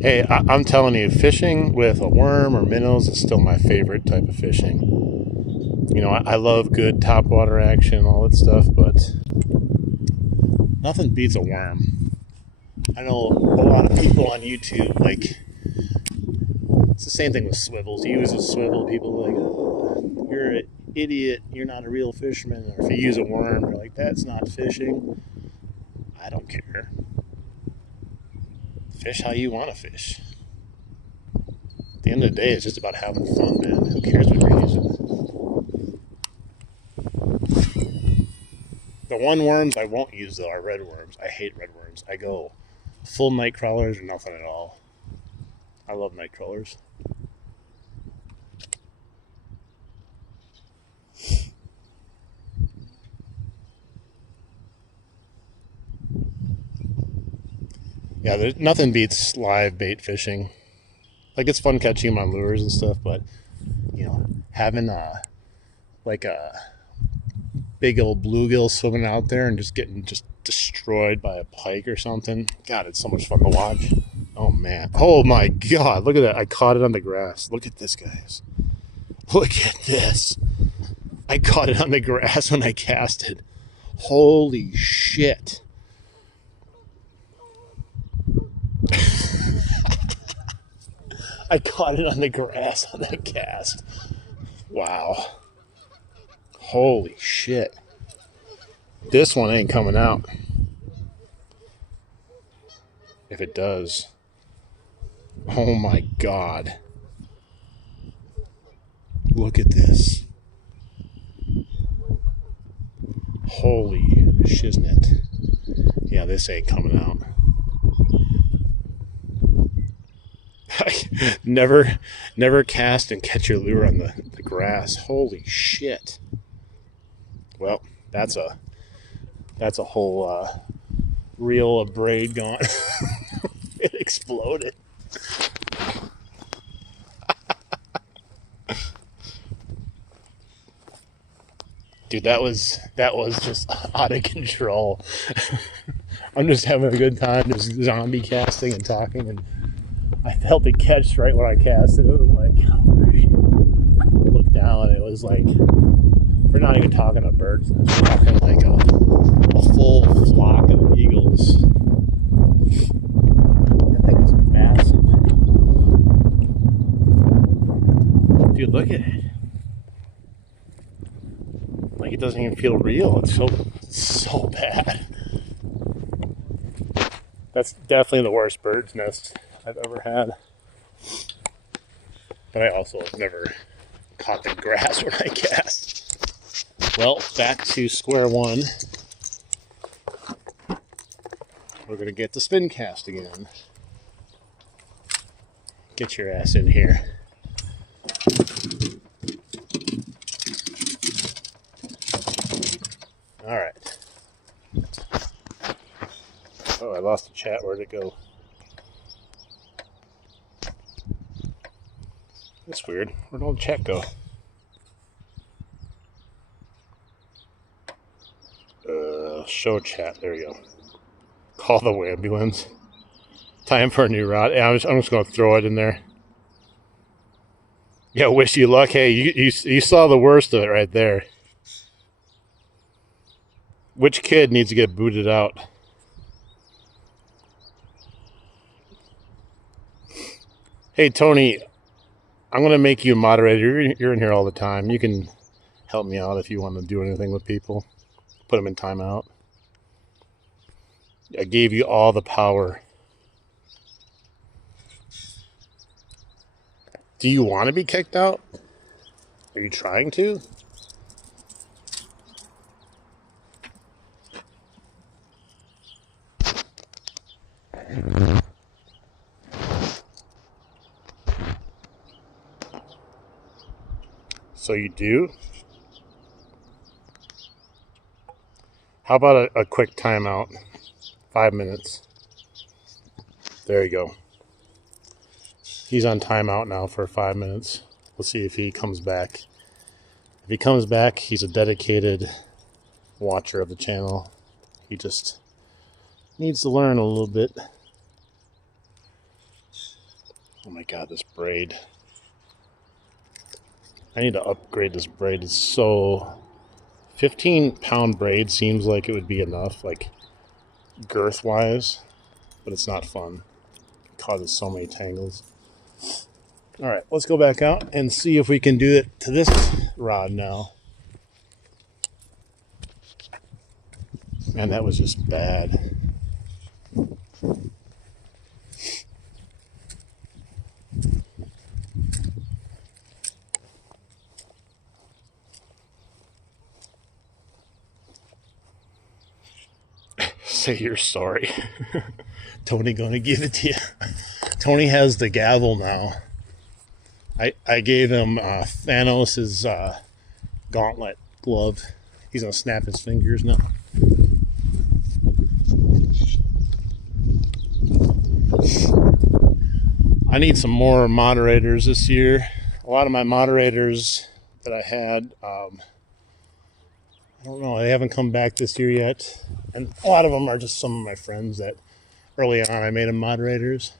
Hey, I'm telling you, fishing with a worm or minnows is still my favorite type of fishing. I love good topwater action, all that stuff, but nothing beats a worm. I know a lot of people on YouTube, like, it's the same thing with swivels. You use a swivel, people are like, oh, you're an idiot, you're not a real fisherman. Or if you use a worm, they're like, that's not fishing. I don't care. Fish how you want to fish. At the end of the day, it's just about having fun, man. Who cares what you're using? The one worms I won't use, though, are red worms. I hate red worms. I go full night crawlers or nothing at all. I love night crawlers. Yeah, there's nothing beats live bait fishing. Like, it's fun catching them on lures and stuff, but having a big old bluegill swimming out there and just getting destroyed by a pike or something. God, it's so much fun to watch. Oh man. Oh my God, look at that. I caught it on the grass. Look at this, guys. Look at this. I caught it on the grass when I casted. Holy shit. I caught it on the grass on that cast. Wow. Holy shit. This one ain't coming out. If it does. Oh my God. Look at this. Holy shiznit. Yeah, this ain't coming out. Never cast and catch your lure on the grass. Holy shit. Well, that's a whole reel of braid gone. It exploded. Dude, that was just out of control. I'm just having a good time, just zombie casting and talking, and I felt it catch right when I cast it. It was like, oh shit. I looked down, it was like, we're not even talking a bird's nest, we're talking like a full flock of eagles. That thing was massive. Dude, look at it. Like, it doesn't even feel real. It's so bad. That's definitely the worst bird's nest I've ever had. But I also have never caught the grass when I cast. Well, back to square one. We're going to get the spin cast again. Get your ass in here. All right. Oh, I lost the chat. Where'd it go? That's weird. Where'd all the chat go? Show chat. There we go. Call the ambulance. Time for a new rod. Yeah, I'm just going to throw it in there. Yeah, wish you luck. Hey, you saw the worst of it right there. Which kid needs to get booted out? Hey, Tony, I'm going to make you a moderator. You're in here all the time. You can help me out if you want to do anything with people. Put them in timeout. I gave you all the power. Do you want to be kicked out? Are you trying to? So you do? How about a quick timeout? 5 minutes. There you go. He's on timeout now for 5 minutes. We'll see if he comes back. If he comes back, he's a dedicated watcher of the channel. He just needs to learn a little bit. Oh my God, this braid. I need to upgrade this braid. It's so... 15-pound braid seems like it would be enough, like girth-wise, but it's not fun. It causes so many tangles. All right, let's go back out and see if we can do it to this rod now. Man, that was just bad. Say you're sorry. Tony gonna give it to you. Tony has the gavel now. I gave him Thanos' gauntlet glove. He's gonna snap his fingers now. I need some more moderators this year. A lot of my moderators that I had, I don't know, they haven't come back this year yet. And a lot of them are just some of my friends that early on I made them moderators.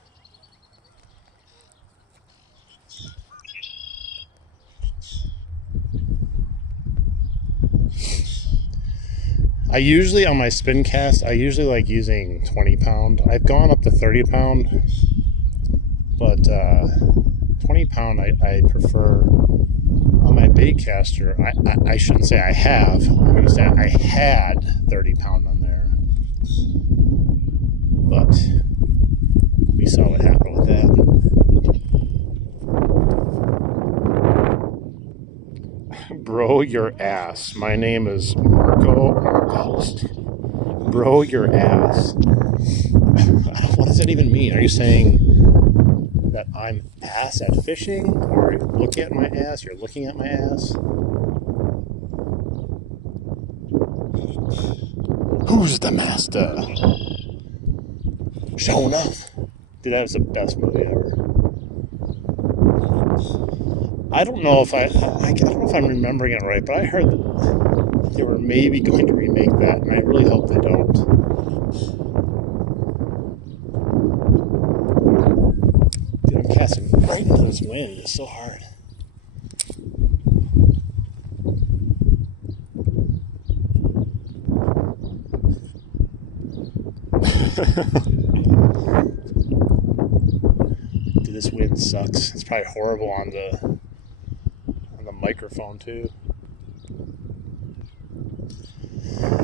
I usually, on my spin cast, I usually like using 20 pound. I've gone up to 30 pound, but 20 pound I prefer on my bait caster. I shouldn't say I have. I'm going to say I had 30 pound on there. But we saw what happened with that. Bro, your ass. My name is Marco. Bro, your ass. What does that even mean? Are you saying that I'm ass at fishing? Or look at my ass? You're looking at my ass? Who's the master? Show enough. Dude, that was the best movie ever. I don't know if I don't know if I'm remembering it right, but I heard that they were maybe going to remake that, and I really hope they don't. Dude, I'm casting right into this wind. It's so hard. Dude, this wind sucks. It's probably horrible on the microphone too.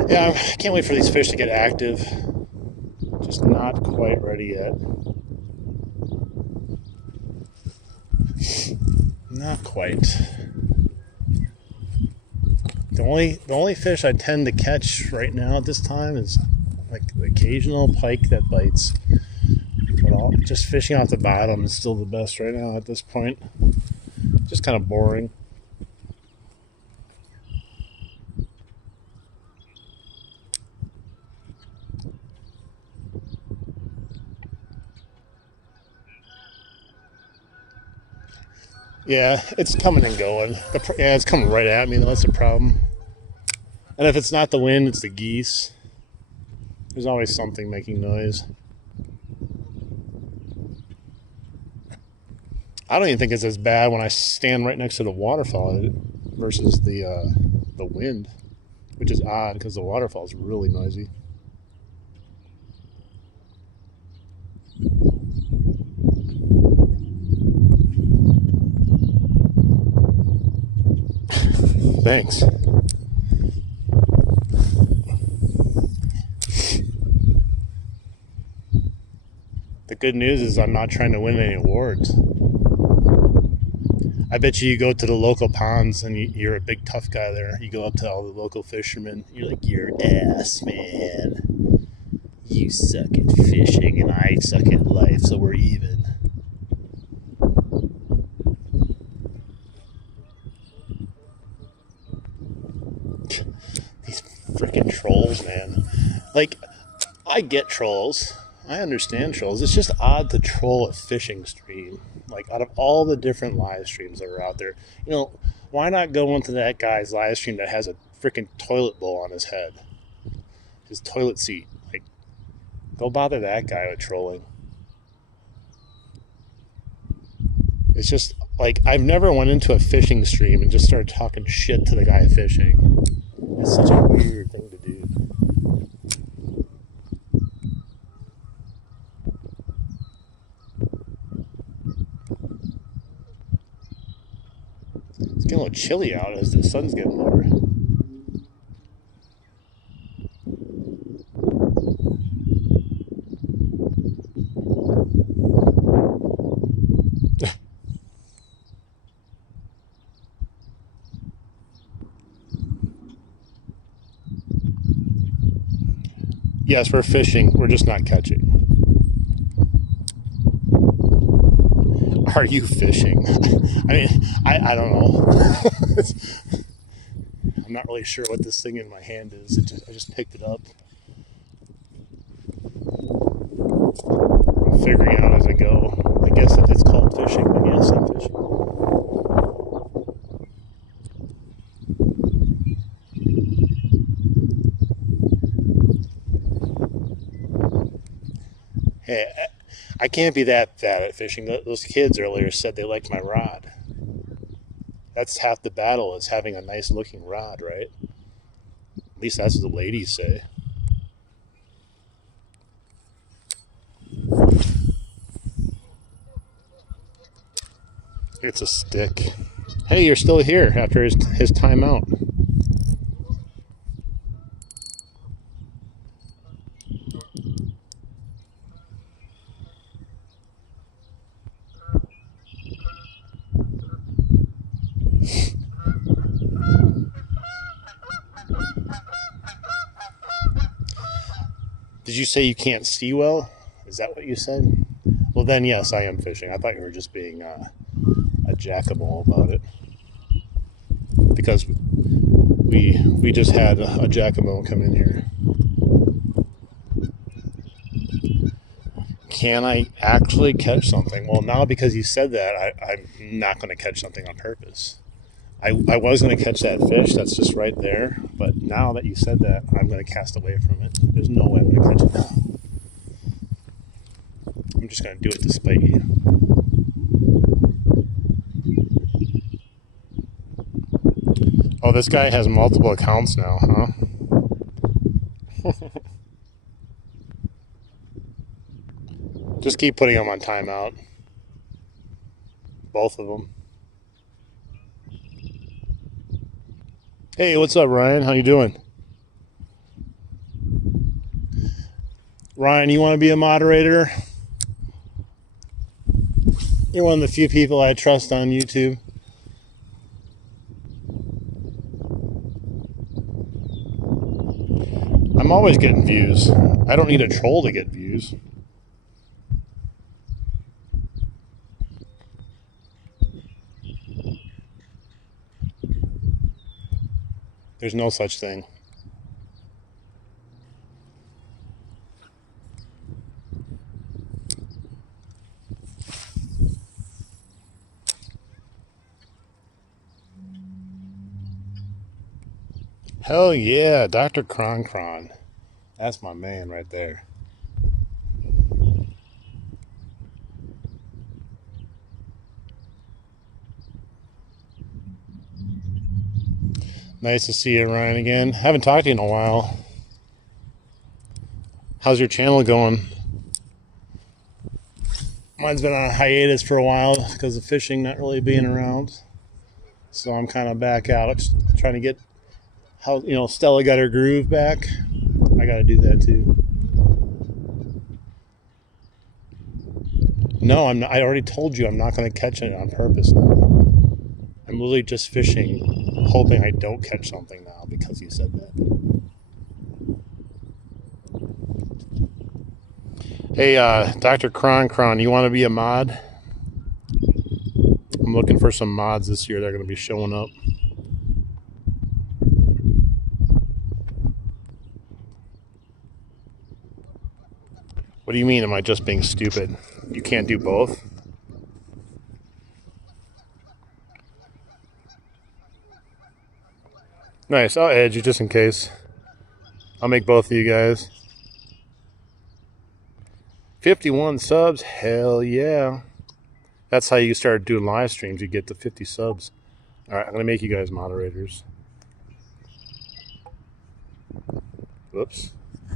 Yeah, I can't wait for these fish to get active. Just not quite ready yet. Not quite. The only fish I tend to catch right now at this time is like the occasional pike that bites. But just fishing off the bottom is still the best right now at this point. Just kind of boring. Yeah, it's coming and going. Yeah, it's coming right at me, though. That's the problem. And if it's not the wind, it's the geese. There's always something making noise. I don't even think it's as bad when I stand right next to the waterfall versus the wind, which is odd because the waterfall is really noisy. Thanks. The good news is I'm not trying to win any awards. I bet you go to the local ponds and you're a big tough guy there. You go up to all the local fishermen. You're like, you're ass, man. You suck at fishing and I suck at life, so we're even. These freaking trolls, man. Like, I get trolls. I understand trolls. It's just odd to troll a fishing stream. Like, out of all the different live streams that are out there, you know, why not go into that guy's live stream that has a freaking toilet bowl on his head? His toilet seat. Like, go bother that guy with trolling. It's just, like, I've never went into a fishing stream and just started talking shit to the guy fishing. It's such a weird thing to do. It's getting a little chilly out as the sun's getting lower. Yes, we're fishing. We're just not catching. Are you fishing? I mean, I don't know. I'm not really sure what this thing in my hand is. I just picked it up. I'm figuring it out as I go. I guess if it's called fishing, then yes, I'm fishing. Hey, I can't be that bad at fishing. Those kids earlier said they liked my rod. That's half the battle, is having a nice looking rod, right? least that's what the ladies say. It's a stick. Hey, you're still here after his time out. Did you say you can't see well? Is that what you said? Well, then yes, I am fishing. I thought you were just being a jack-a-mole about it. Because we just had a jack-a-mole come in here. Can I actually catch something? Well, now because you said that, I'm not going to catch something on purpose. I was going to catch that fish that's just right there, but now that you said that, I'm going to cast away from it. There's no way I'm going to catch it now. I'm just going to do it to spite you. Oh, this guy has multiple accounts now, huh? Just keep putting them on timeout. Both of them. Hey, what's up, Ryan? How you doing? Ryan, you want to be a moderator? You're one of the few people I trust on YouTube. I'm always getting views. I don't need a troll to get views. There's no such thing. Hell yeah, Dr. Kron. That's my man right there. Nice to see you, Ryan, again. Haven't talked to you in a while. How's your channel going? Mine's been on a hiatus for a while because of fishing not really being around. So I'm kind of back out, trying to get how, Stella got her groove back. I got to do that too. No, I'm not. I already told you I'm not going to catch it on purpose now. I'm literally just fishing, hoping I don't catch something now because you said that. Hey, Dr. Kron, you want to be a mod? I'm looking for some mods this year that are going to be showing up. What do you mean, am I just being stupid? You can't do both? Nice, I'll add you just in case. I'll make both of you guys. 51 subs, hell yeah. That's how you start doing live streams, you get to 50 subs. Alright, I'm going to make you guys moderators. Whoops.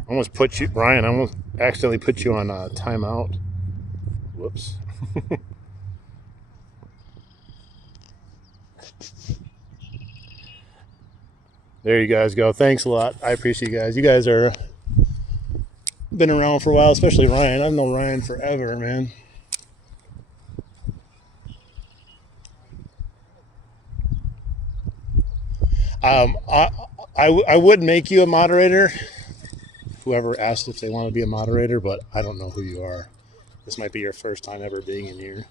Almost put you, Ryan, I almost accidentally put you on timeout. Whoops. There you guys go. Thanks a lot. I appreciate you guys. You guys are been around for a while, especially Ryan. I've known Ryan forever, man. I would make you a moderator. Whoever asked if they want to be a moderator, but I don't know who you are. This might be your first time ever being in here.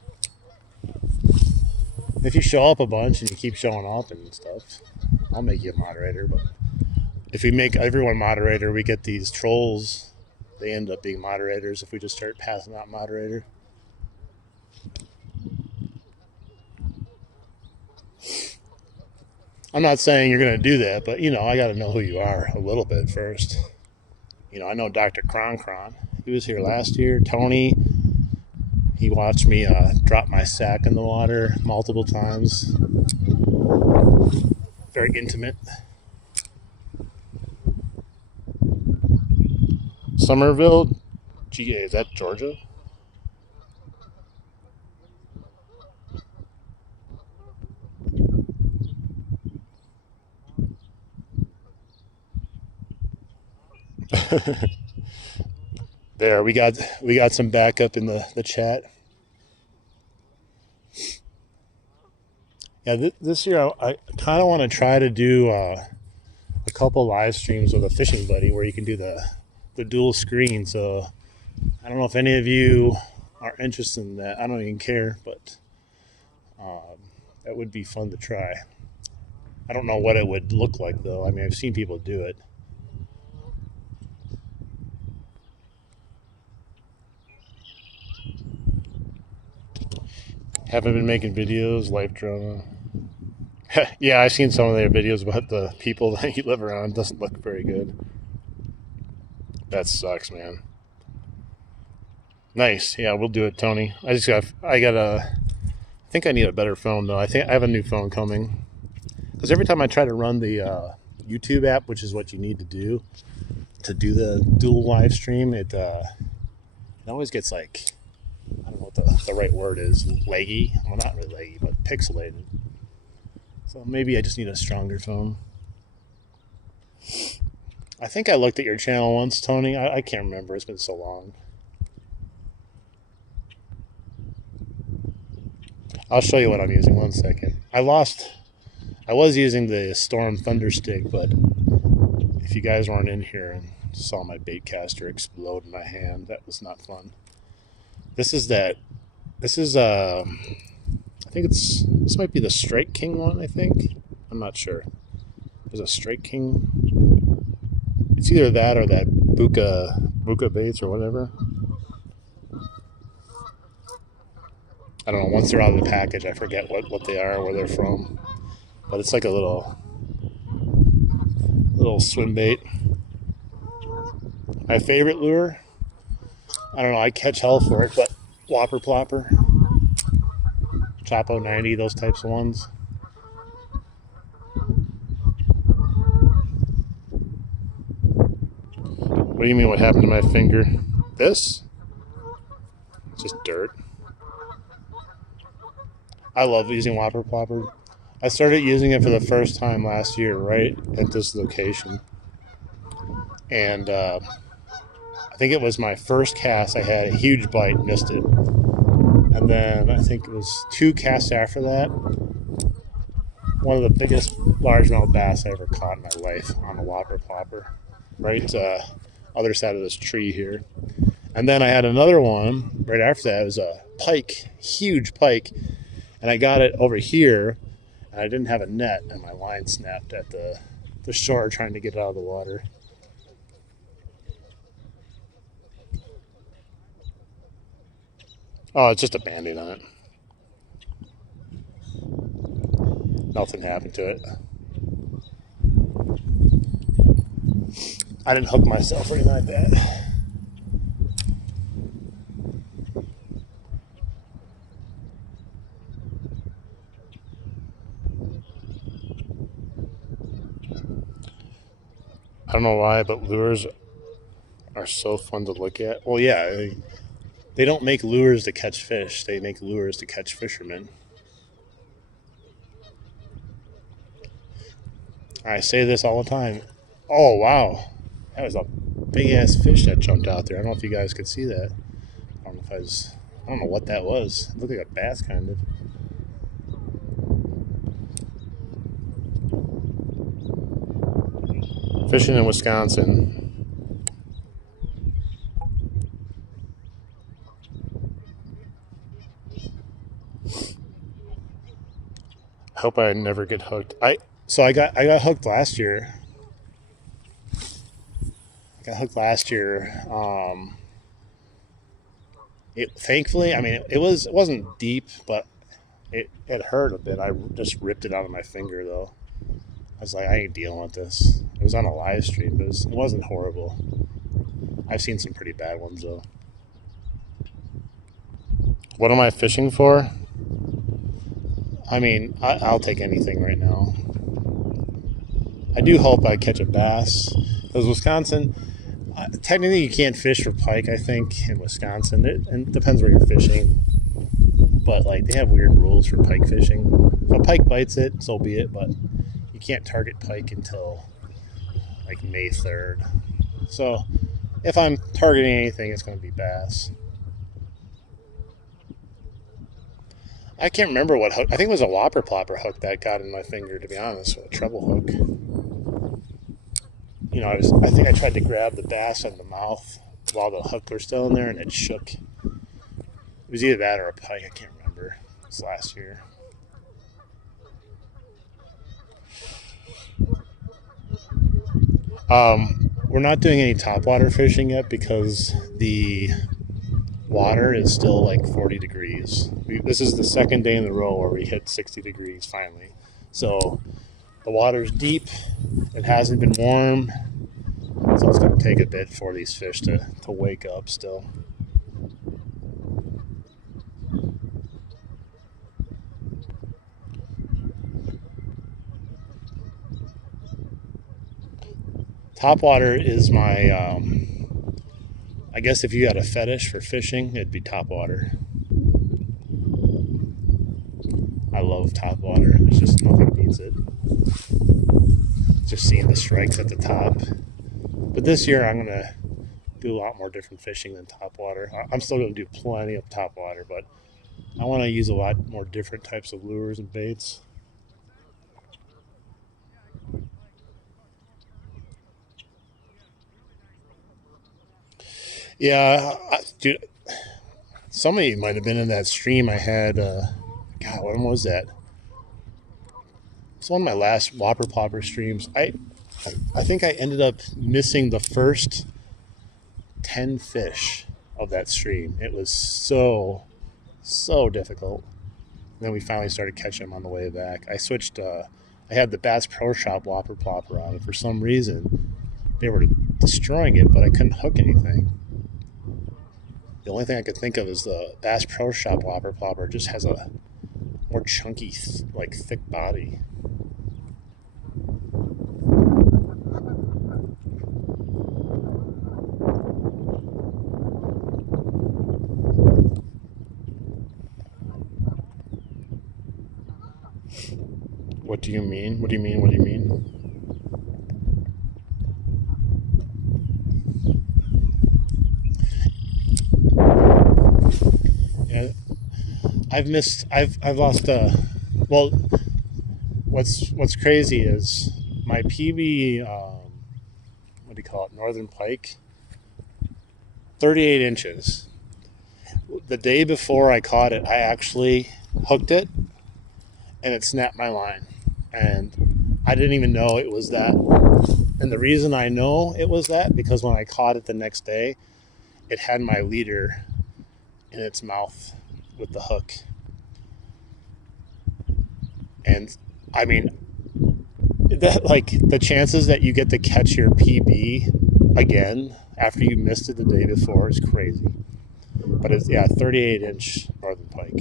If you show up a bunch and you keep showing up and stuff, I'll make you a moderator. But if we make everyone moderator, we get these trolls. They end up being moderators if we just start passing out moderator. I'm not saying you're going to do that, but, I got to know who you are a little bit first. I know Dr. Kron. He was here last year. Tony, he watched me drop my sack in the water multiple times. Very intimate. Somerville, GA, is that Georgia? There, we got some backup in the chat. Yeah, this year I kind of want to try to do a couple live streams with a fishing buddy where you can do the dual screen. So I don't know if any of you are interested in that. I don't even care, but that would be fun to try. I don't know what it would look like though. I mean, I've seen people do it. Haven't been making videos, life drama. Yeah, I've seen some of their videos about the people that you live around. Doesn't look very good. That sucks, man. Nice. Yeah, we'll do it, Tony. I think I need a better phone though. I think I have a new phone coming. Because every time I try to run the YouTube app, which is what you need to do the dual live stream, it always gets like, I don't know what the right word is, laggy. Well, not really laggy, but pixelated. So maybe I just need a stronger phone. I think I looked at your channel once, Tony. I can't remember. It's been so long. I'll show you what I'm using. One second. I was using the Storm Thunder Stick, but if you guys weren't in here and saw my bait caster explode in my hand, that was not fun. This is I think this might be the Strike King one, I think. I'm not sure. There's a Strike King. It's either that or that Buka baits or whatever. I don't know, once they're out of the package, I forget what they are, where they're from. But it's like a little swim bait. My favorite lure, I don't know, I catch hell for it, but Whopper Plopper, Chapo 90, those types of ones. What do you mean what happened to my finger? This? It's just dirt. I love using Whopper Plopper. I started using it for the first time last year, right at this location. And I think it was my first cast. I had a huge bite, missed it. And then I think it was 2 casts after that. One of the biggest largemouth bass I ever caught in my life on a Whopper Plopper. Right other side of this tree here. And then I had another one right after that. It was a pike, huge pike. And I got it over here. And I didn't have a net, and my line snapped at the shore trying to get it out of the water. Oh, it's just a Band-Aid on it. Nothing happened to it. I didn't hook myself or anything like that. I don't know why, but lures are so fun to look at. Well, yeah, they don't make lures to catch fish. They make lures to catch fishermen. I say this all the time. Oh, wow. That was a big-ass fish that jumped out there. I don't know if you guys could see that. I don't know what that was. It looked like a bass, kind of. Fishing in Wisconsin. I hope I never get hooked. I got hooked last year. Thankfully, I mean, it wasn't deep, but it hurt a bit. I just ripped it out of my finger though. I was like, I ain't dealing with this. It was on a live stream, but it wasn't horrible. I've seen some pretty bad ones, though. What am I fishing for? I mean, I'll take anything right now. I do hope I catch a bass. Because Wisconsin, Technically, you can't fish for pike, I think, in Wisconsin. And it depends where you're fishing. But, like, they have weird rules for pike fishing. If a pike bites it, so be it. But you can't target pike until, like, May 3rd. So, if I'm targeting anything, it's going to be bass. I can't remember what hook. I think it was a whopper plopper hook that got in my finger, to be honest, with a treble hook. You know, I think I tried to grab the bass in the mouth while the hook was still in there, and it shook. It was either that or a pike. I can't remember. It was last year. We're not doing any topwater fishing yet because the water is still like 40 degrees. This is the second day in a row where we hit 60 degrees finally. So the water's deep. It hasn't been warm. So it's going to take a bit for these fish to wake up still. Topwater is my, I guess if you had a fetish for fishing, it'd be topwater. I love topwater. There's just nothing beats it. Just seeing the strikes at the top. But this year I'm going to do a lot more different fishing than topwater. I'm still going to do plenty of topwater, but I want to use a lot more different types of lures and baits. Yeah, dude, some of you might have been in that stream I had. God, when was that? It's one of my last Whopper Plopper streams. I think I ended up missing the first 10 fish of that stream. It was so difficult. And then we finally started catching them on the way back. I switched. I had the Bass Pro Shop Whopper Plopper on, and for some reason they were destroying it, but I couldn't hook anything. The only thing I could think of is the Bass Pro Shop Whopper Plopper just has a more chunky, like thick body. What do you mean? What do you mean? What do you mean? Yeah, I've lost, well, what's crazy is my PB, what do you call it, Northern Pike, 38 inches. The day before I caught it, I actually hooked it, and it snapped my line. And I didn't even know it was that. And the reason I know it was that, because when I caught it the next day, it had my leader in its mouth with the hook. And I mean, that, like, the chances that you get to catch your PB again after you missed it the day before is crazy. But it's, yeah, 38-inch Northern Pike.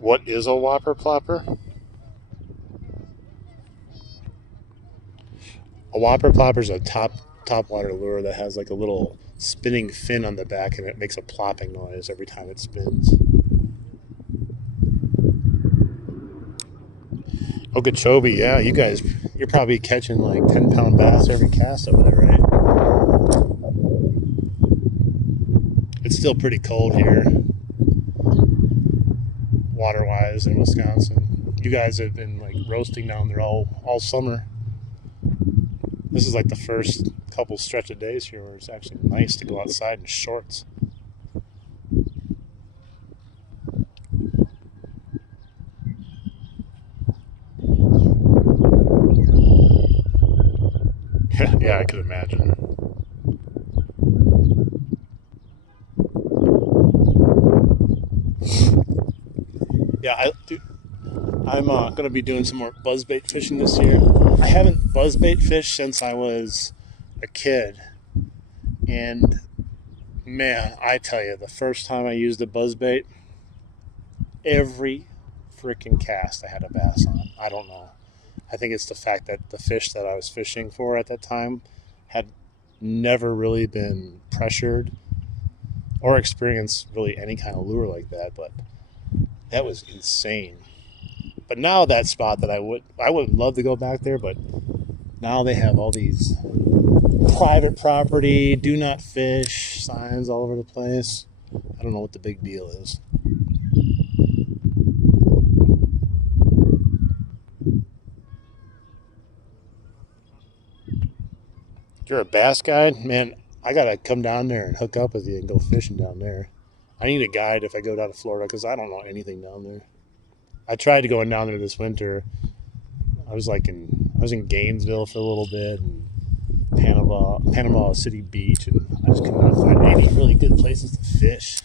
What is a Whopper Plopper? A Whopper Plopper is a topwater lure that has like a little spinning fin on the back, and it makes a plopping noise every time it spins. Okeechobee, yeah, you guys, you're probably catching like 10-pound bass every cast over there, right? It's still pretty cold here, water-wise, in Wisconsin. You guys have been like roasting down there all summer. This is like the first couple stretch of days here where it's actually nice to go outside in shorts. Yeah, I could imagine. Yeah, I'm going to be doing some more buzzbait fishing this year. I haven't buzzbait fished since I was a kid. And man, I tell you, the first time I used a buzzbait, every freaking cast I had a bass on. I don't know. I think it's the fact that the fish that I was fishing for at that time had never really been pressured or experienced really any kind of lure like that, but that was insane. But now that spot that I would love to go back there, but now they have all these private property, do not fish signs all over the place. I don't know what the big deal is. If you're a bass guide, man, I gotta come down there and hook up with you and go fishing down there. I need a guide if I go down to Florida because I don't know anything down there. I tried to go down there this winter. I was in Gainesville for a little bit and Panama City Beach, and I just could not find any really good places to fish.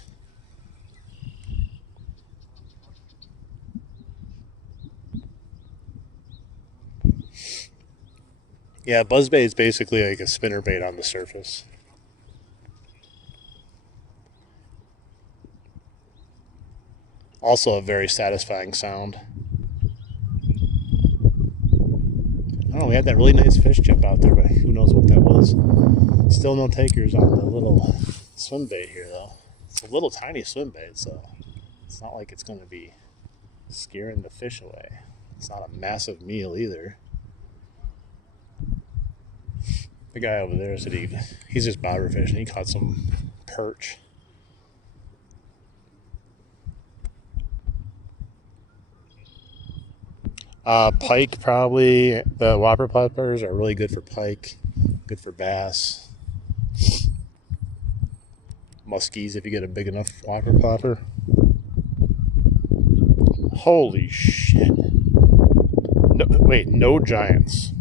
Yeah, buzzbait is basically like a spinnerbait on the surface. Also a very satisfying sound. I don't know, we had that really nice fish jump out there, but who knows what that was. Still no takers on the little swim bait here, though. It's a little tiny swim bait, so it's not like it's going to be scaring the fish away. It's not a massive meal either. The guy over there said he's just bobber fishing. He caught some perch. Pike, probably. The whopper poppers are really good for pike, good for bass. Muskies if you get a big enough whopper popper. Holy shit. No, wait, no giants.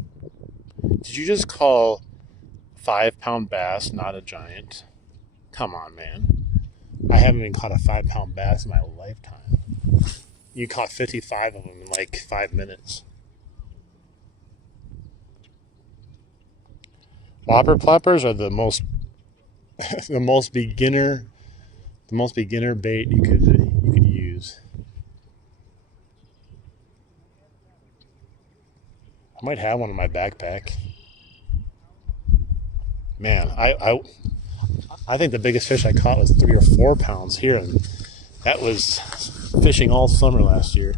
Did you just call 5-pound bass not a giant? Come on, man. I haven't even caught a 5-pound bass in my lifetime. You caught 55 of them in like 5 minutes. Whopper ploppers are the most beginner bait you could use. I might have one in my backpack. Man, I think the biggest fish I caught was 3 or 4 pounds here, and that was fishing all summer last year.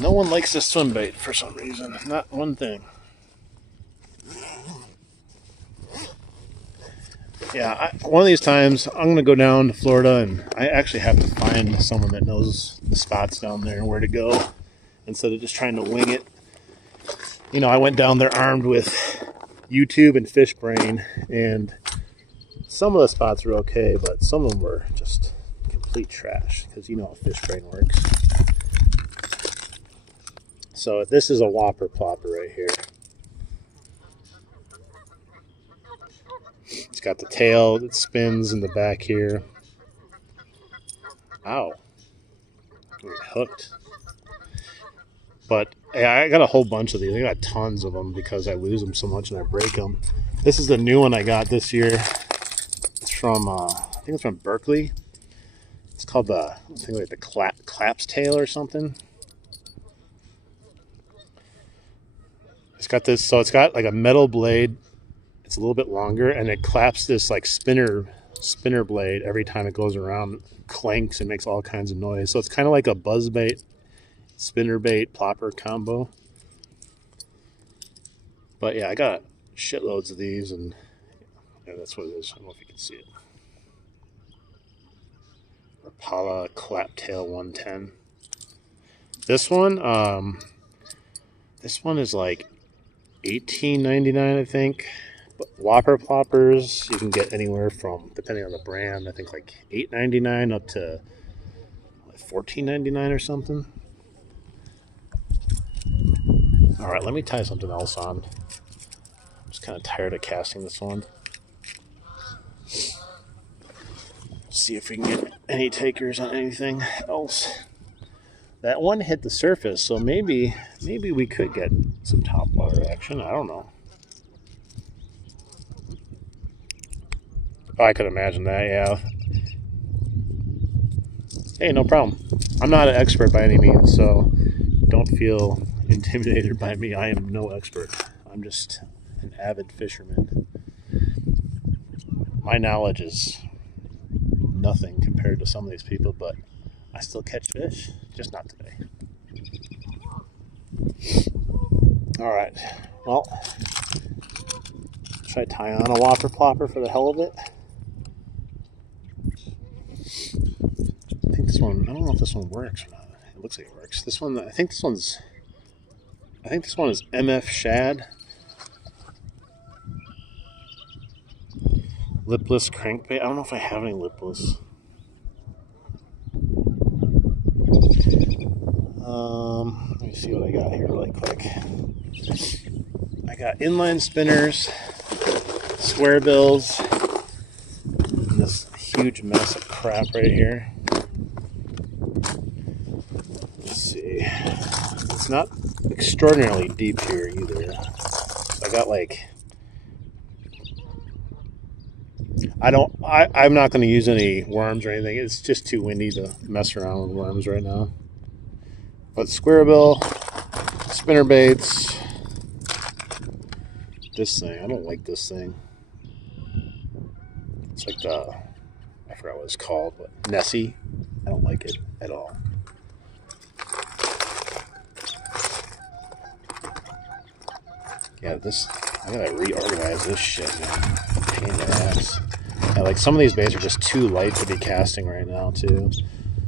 No one likes this swim bait for some reason. Not one thing. Yeah, one of these times I'm going to go down to Florida, and I actually have to find someone that knows the spots down there and where to go instead of just trying to wing it. You know, I went down there armed with YouTube and Fish Brain, and some of the spots were okay, but some of them were just complete trash because you know how Fish Brain works. So this is a whopper plopper right here. It's got the tail that spins in the back here. Ow. We're hooked. But yeah, I got a whole bunch of these. I got tons of them because I lose them so much and I break them. This is the new one I got this year. It's from, I think it's from Berkeley. It's called I think like the Claps Tail or something. It's got this, so it's got like a metal blade. It's a little bit longer, and it claps this like spinner blade every time it goes around. It clanks and makes all kinds of noise. So it's kind of like a buzzbait, spinnerbait, plopper combo. But yeah, I got shitloads of these, and yeah, that's what it is. I don't know if you can see it. Rapala Claptail 110. This one is like $18.99, I think. But whopper ploppers you can get anywhere from, depending on the brand, I think like $8.99 up to like $14.99 or something. All right, let me tie something else on. I'm just kind of tired of casting this one. See if we can get any takers on anything else. That one hit the surface, so maybe we could get some topwater action. I don't know. Oh, I could imagine that, yeah. Hey, no problem. I'm not an expert by any means, so don't feel intimidated by me. I am no expert. I'm just an avid fisherman. My knowledge is nothing compared to some of these people, but I still catch fish, just not today. All right, well, should I tie on a whopper plopper for the hell of it? I think this one, I don't know if this one works or not. It looks like it works. This one, I think this one is MF Shad. Lipless crankbait. I don't know if I have any lipless. Let me see what I got here really quick. I got inline spinners, square bills, and this huge mess of crap right here. Let's see. It's not extraordinarily deep here either. I got like, I'm not going to use any worms or anything. It's just too windy to mess around with worms right now. But square bill, spinner baits, this thing, I don't like this thing. It's like I forgot what it's called, but Nessie. I don't like it at all. Yeah, I gotta reorganize this shit, man. Pain in the ass. Yeah, like some of these baits are just too light to be casting right now, too.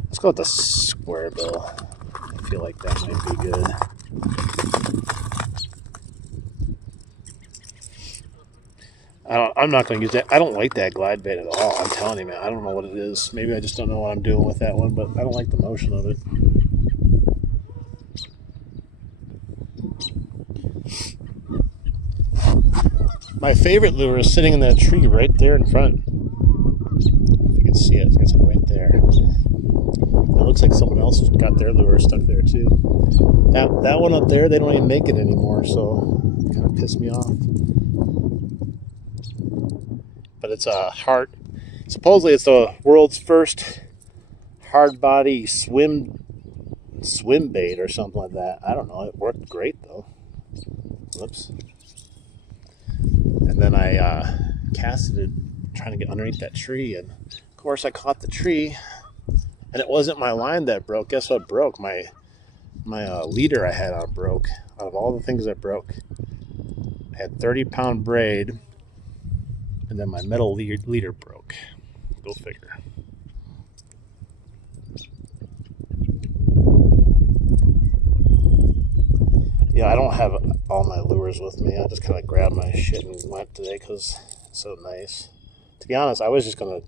Let's go with the square bill. I feel like that might be good. I'm not going to use that. I don't like that glide bait at all. I'm telling you, man. I don't know what it is. Maybe I just don't know what I'm doing with that one, but I don't like the motion of it. My favorite lure is sitting in that tree right there in front. If you can see it, it's like right there. It looks like someone else got their lure stuck there too. That one up there, they don't even make it anymore, so it kind of pissed me off. But it's a supposedly it's the world's first hard body swim bait or something like that. I don't know. It worked great though. Whoops. And then I casted it trying to get underneath that tree, and of course I caught the tree, and it wasn't my line that broke. Guess what broke? My leader I had on broke. Out of all the things that broke, I had 30-pound braid, and then my metal leader broke. Go figure. Yeah, I don't have all my lures with me. I just kind of grabbed my shit and went today because it's so nice. To be honest, I was just going to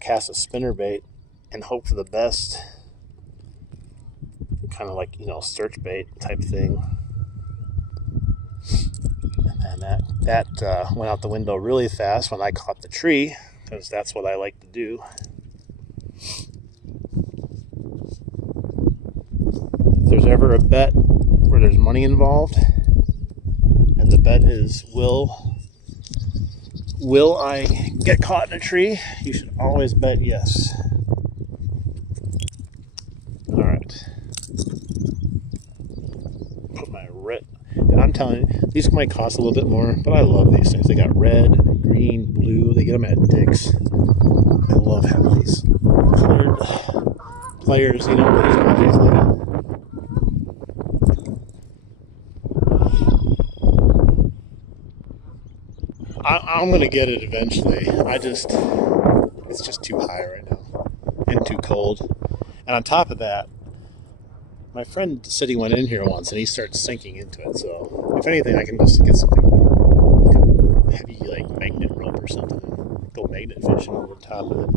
cast a spinner bait and hope for the best. Kind of like, search bait type thing. And that went out the window really fast when I caught the tree, because that's what I like to do. If there's ever a bet where there's money involved, and the bet is will I get caught in a tree, you should always bet yes. All right. Put my red. I'm telling you, these might cost a little bit more, but I love these things. They got red, green, blue. They get them at Dick's. I love having these colored players, with these bodies like. I'm going to get it eventually. It's just too high right now and too cold. And on top of that, my friend said he went in here once and he started sinking into it. So if anything, I can just get something heavy like magnet rope or something and go magnet fishing over the top of it.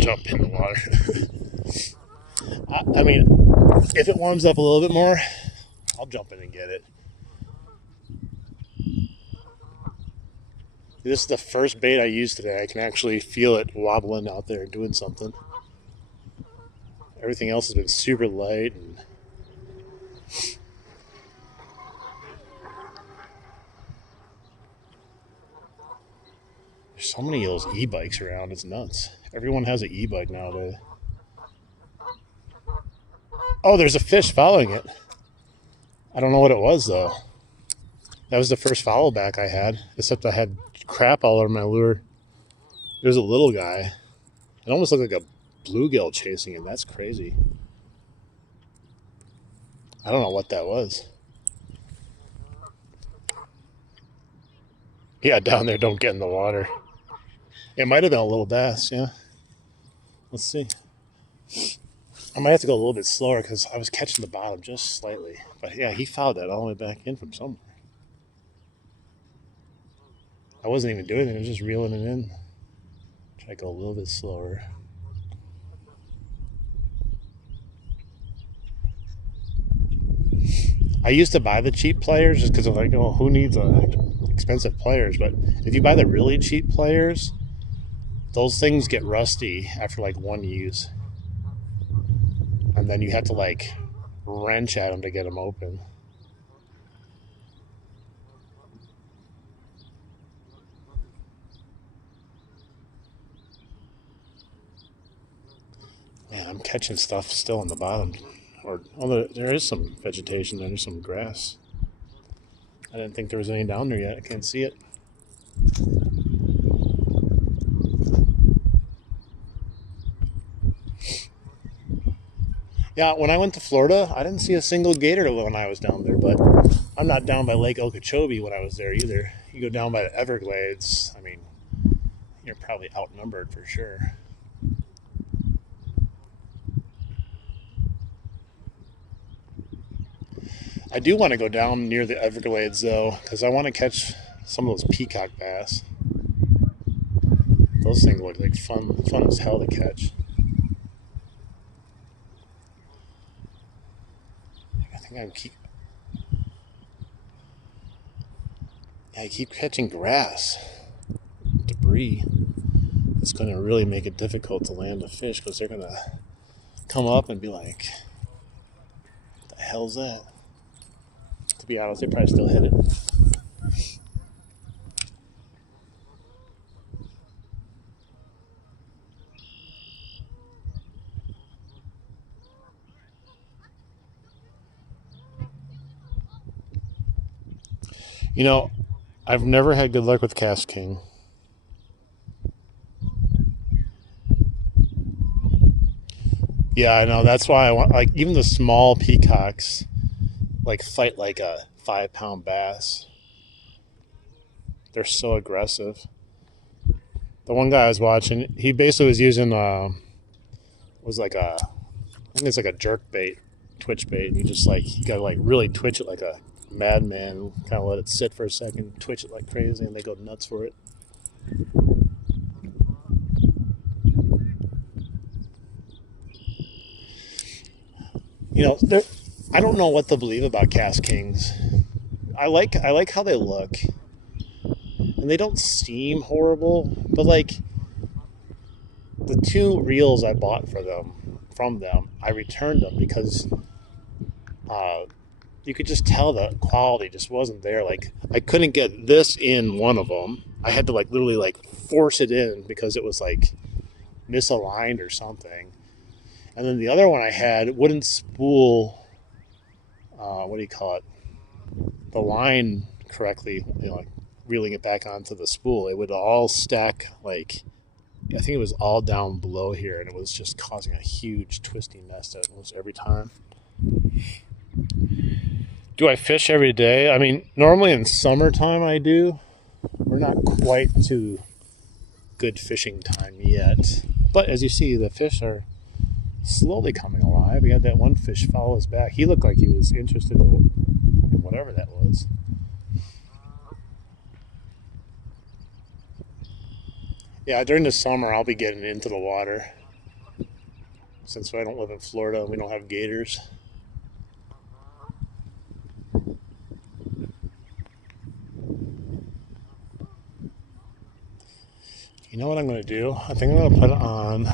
Jump in the water. I mean, if it warms up a little bit more, I'll jump in and get it. This is the first bait I used today. I can actually feel it wobbling out there doing something. Everything else has been super light. And There's so many of those e-bikes around. It's nuts. Everyone has an e-bike nowadays. Oh, there's a fish following it. I don't know what it was, though. That was the first follow back I had, except I had crap all over my lure. There's a little guy. It almost looked like a bluegill chasing him. That's crazy. I don't know what that was. Yeah, down there, don't get in the water. It might have been a little bass, yeah. Let's see. I might have to go a little bit slower because I was catching the bottom just slightly. But yeah, he fouled that all the way back in from somewhere. I wasn't even doing it. I was just reeling it in. Try to go a little bit slower. I used to buy the cheap players just because I'm like, oh, who needs expensive players? But if you buy the really cheap players, those things get rusty after like one use. And then you have to like wrench at them to get them open. Man, I'm catching stuff still on the bottom. Although there is some vegetation, there's some grass. I didn't think there was any down there yet. I can't see it. Yeah, when I went to Florida, I didn't see a single gator when I was down there, but I'm not down by Lake Okeechobee when I was there either. You go down by the Everglades, I mean, you're probably outnumbered for sure. I do want to go down near the Everglades, though, because I want to catch some of those peacock bass. Those things look like fun as hell to catch. I keep catching grass, debris. It's going to really make it difficult to land a fish because they're going to come up and be like, what the hell's that? To be honest, they probably still hit it. You know, I've never had good luck with Cast King. Yeah, I know. That's why I want, like, even the small peacocks, like, fight like a 5-pound bass. They're so aggressive. The one guy I was watching, he basically was using, I think it's like a jerk bait, twitch bait, and you gotta like really twitch it like a madman, kind of let it sit for a second, twitch it like crazy, and they go nuts for it. You know, I don't know what to believe about Cast Kings. I like how they look, and they don't seem horrible, but like the 2 reels I bought from them, I returned them because you could just tell the quality just wasn't there. Like, I couldn't get this in one of them. I had to like literally like force it in because it was like misaligned or something. And then the other one I had wouldn't spool, the line correctly, like reeling it back onto the spool. It would all stack, like, I think it was all down below here, and it was just causing a huge twisting mess almost every time. Do I fish every day? I mean, normally in summertime I do. We're not quite to good fishing time yet. But as you see, the fish are slowly coming alive. We had that one fish follow us back. He looked like he was interested in whatever that was. Yeah, during the summer I'll be getting into the water. Since I don't live in Florida, we don't have gators. You know what I'm going to do? I think I'm going to put it on,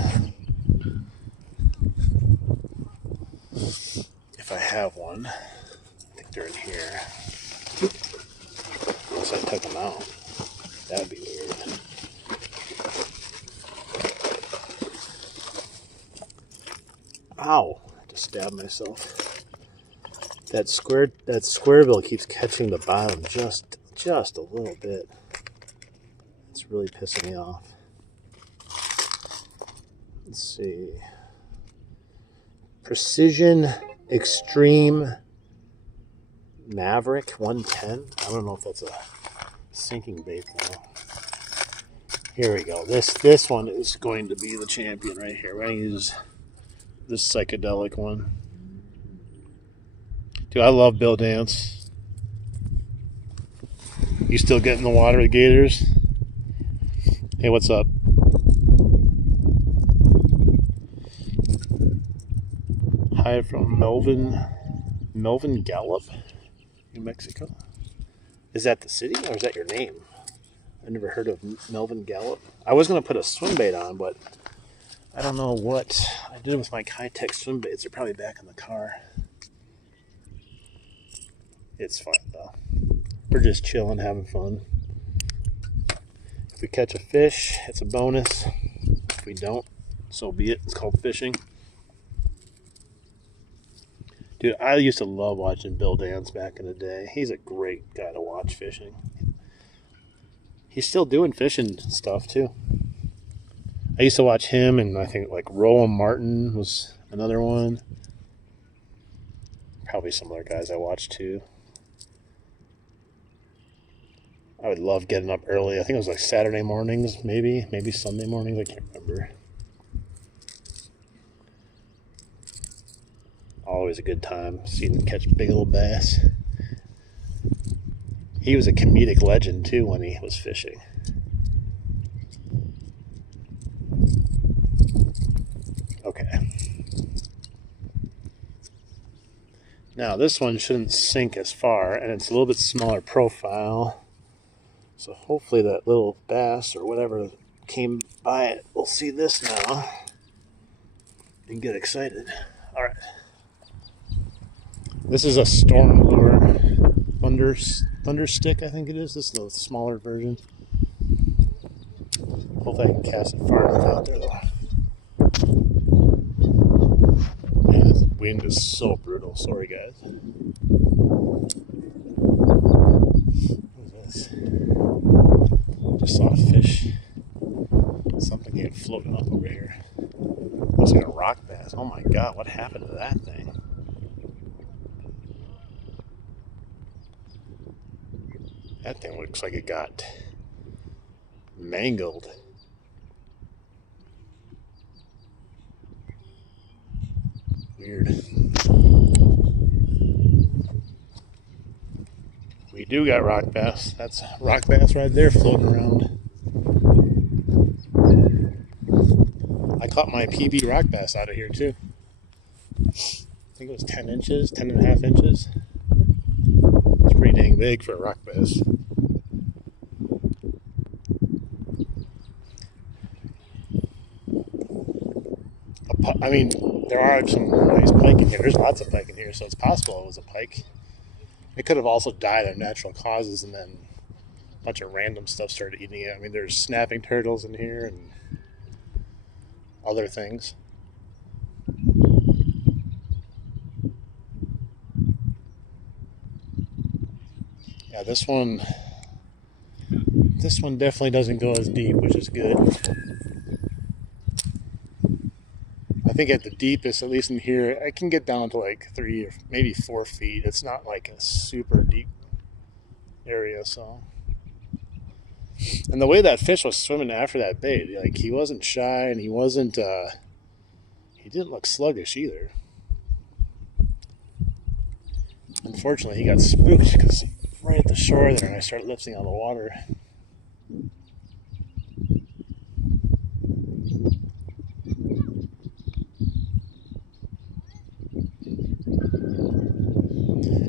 if I have one. I think they're in here. Unless I took them out. That'd be weird. Ow! I just stabbed myself. That square bill keeps catching the bottom just a little bit. It's really pissing me off. Let's see. Precision Extreme Maverick 110. I don't know if that's a sinking bait though. Here we go. This one is going to be the champion right here. We're going to use this psychedelic one. Dude, I love Bill Dance. You still get in the water with gators? Hey, what's up? Hi from Melvin Gallup, New Mexico. Is that the city or is that your name? I never heard of Melvin Gallup. I was going to put a swim bait on, but I don't know what I did with my Kitech swim baits. They're probably back in the car. It's fun though. We're just chilling, having fun. If we catch a fish, it's a bonus. If we don't, so be it. It's called fishing. Dude, I used to love watching Bill Dance back in the day. He's a great guy to watch fishing. He's still doing fishing stuff too. I used to watch him, and I think like Rowan Martin was another one. Probably some other guys I watched too. I would love getting up early. I think it was like Saturday mornings, maybe Sunday mornings. I can't remember. Always a good time seeing him catch big old bass. He was a comedic legend too when he was fishing. Okay. Now this one shouldn't sink as far, and it's a little bit smaller profile. So hopefully that little bass or whatever came by it will see this now and get excited. All right. This is a Storm Lure Thunder Stick, I think it is. This is the smaller version. Hopefully I can cast it far enough out there though. Man, this wind is so brutal. Sorry guys. What is this? Just saw a fish. Something came floating up over here. Looks like a rock bass. Oh my god, what happened to that thing? That thing looks like it got mangled. Weird. We do got rock bass. That's rock bass right there floating around. I caught my PB rock bass out of here too. I think it was 10 inches, 10 and a half inches. It's pretty dang big for a rock bass. I mean, there are some nice pike in here. There's lots of pike in here, so it's possible it was a pike. It could have also died of natural causes, and then a bunch of random stuff started eating it. I mean, there's snapping turtles in here and other things. Yeah, this one definitely doesn't go as deep, which is good. I think at the deepest, at least in here, I can get down to like 3 or maybe 4 feet. It's not like a super deep area, so. And the way that fish was swimming after that bait, like he wasn't shy and he didn't look sluggish either. Unfortunately, he got spooked because right at the shore there, and I started lifting out of the water.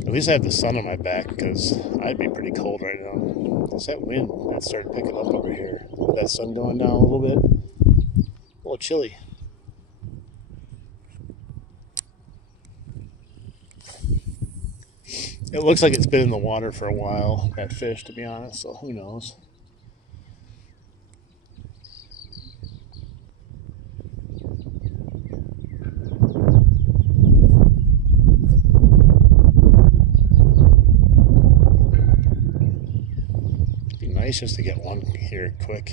At least I have the sun on my back because I'd be pretty cold right now. It's that wind that started picking up over here. With that sun going down a little bit. A little chilly. It looks like it's been in the water for a while, that fish, to be honest, so who knows. nice just to get one here quick.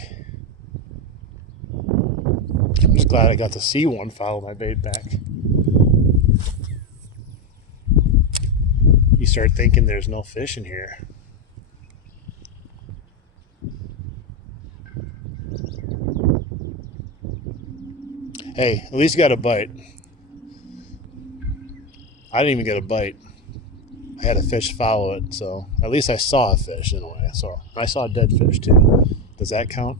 I'm just glad I got to see one follow my bait back. You start thinking there's no fish in here. Hey, at least you got a bite. I didn't even get a bite. I had a fish follow it, so at least I saw a fish in a way. So I saw a dead fish too. Does that count?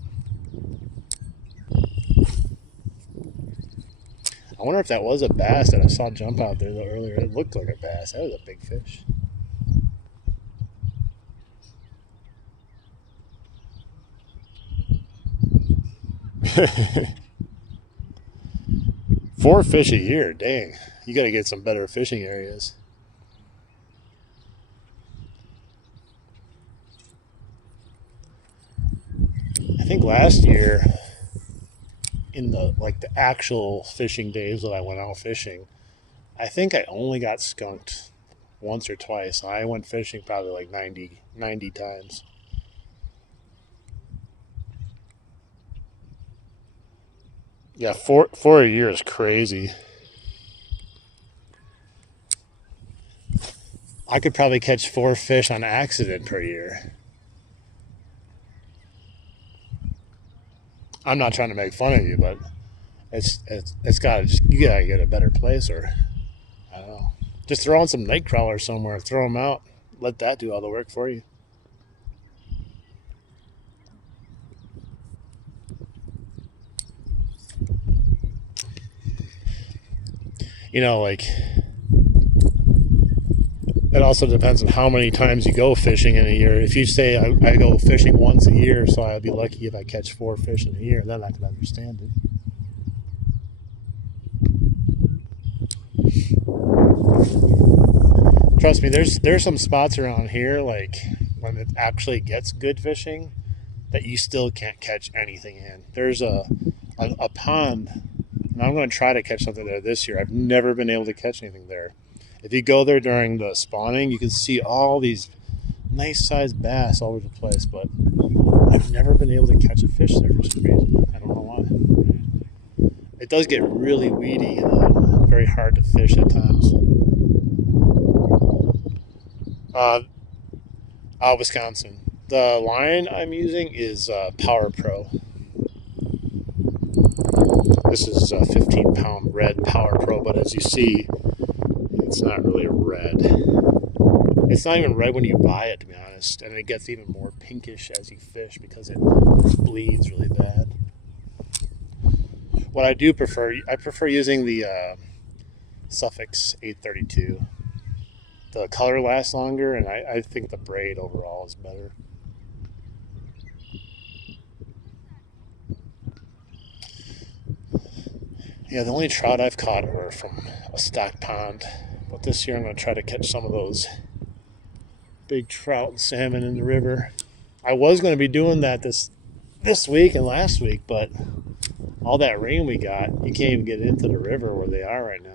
I wonder if that was a bass that I saw jump out there earlier. It looked like a bass. That was a big fish. Four fish a year, dang. You got to get some better fishing areas. I think last year, in the actual fishing days that I went out fishing, I think I only got skunked once or twice. I went fishing probably like 90 times. Yeah, four a year is crazy. I could probably catch 4 fish on accident per year. I'm not trying to make fun of you, but you gotta get a better place, or I don't know. Just throw in some night crawlers somewhere, throw them out, let that do all the work for you. You know, like, it also depends on how many times you go fishing in a year. If you say I go fishing once a year, so I'll be lucky if I catch 4 fish in a year, then I can understand it. Trust me, there's some spots around here, like when it actually gets good fishing, that you still can't catch anything in. There's a pond, and I'm going to try to catch something there this year. I've never been able to catch anything there. If you go there during the spawning, you can see all these nice sized bass all over the place, but I've never been able to catch a fish there for some reason. I don't know why. It does get really weedy, very hard to fish at times. Wisconsin. The line I'm using is Power Pro. This is a 15-pound red Power Pro, but as you see, it's not really red. It's not even red when you buy it, to be honest, and it gets even more pinkish as you fish because it bleeds really bad. What I do prefer, I prefer using the Suffix 832. The color lasts longer, and I think the braid overall is better. Yeah, the only trout I've caught are from a stocked pond. But this year I'm going to try to catch some of those big trout and salmon in the river. I was going to be doing that this week and last week, but all that rain we got, you can't even get into the river where they are right now.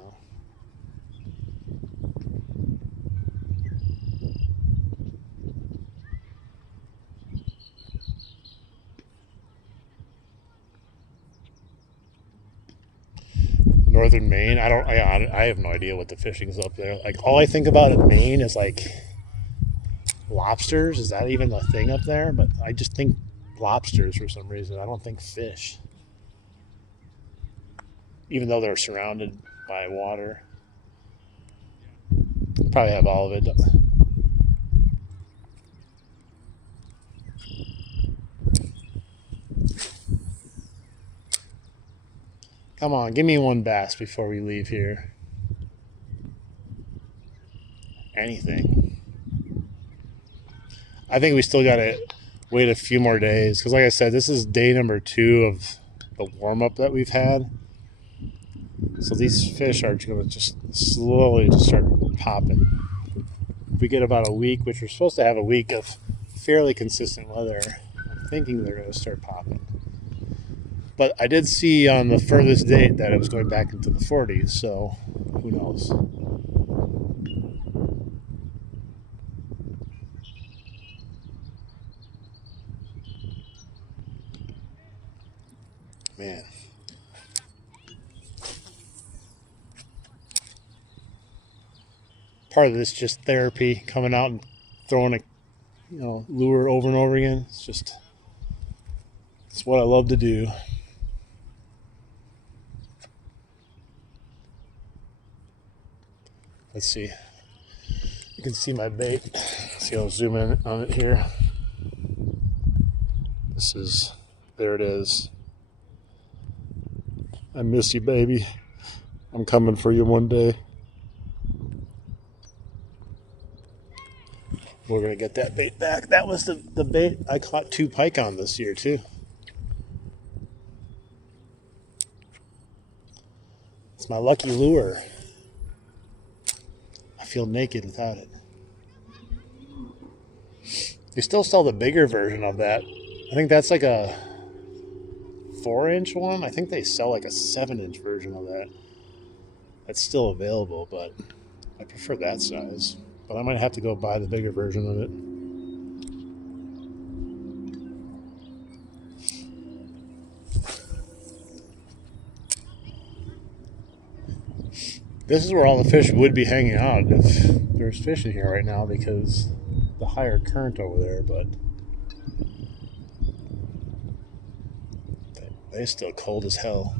Northern Maine, I have no idea what the fishing's up there. Like, all I think about in Maine is like lobsters. Is that even a thing up there? But I just think lobsters for some reason. I don't think fish, even though they're surrounded by water. Probably have all of it. Come on, give me one bass before we leave here. Anything. I think we still got to wait a few more days, because like I said, this is day number 2 of the warm-up that we've had. So these fish are going to just slowly just start popping. If we get about a week, which we're supposed to have a week of fairly consistent weather, I'm thinking they're going to start popping. But I did see on the furthest date that it was going back into the 40s, so who knows. part of this just therapy, coming out and throwing a lure over and over again. It's what I love to do. Let's see. You can see my bait. See, I'll zoom in on it here. There it is. I miss you, baby. I'm coming for you one day. We're going to get that bait back. That was the bait I caught 2 pike on this year, too. It's my lucky lure. I feel naked without it. They still sell the bigger version of that. I think that's like a 4-inch one. I think they sell like a 7-inch version of that. That's still available, but I prefer that size. But I might have to go buy the bigger version of it. This is where all the fish would be hanging out if there's fish in here right now, because the higher current over there, but they're still cold as hell.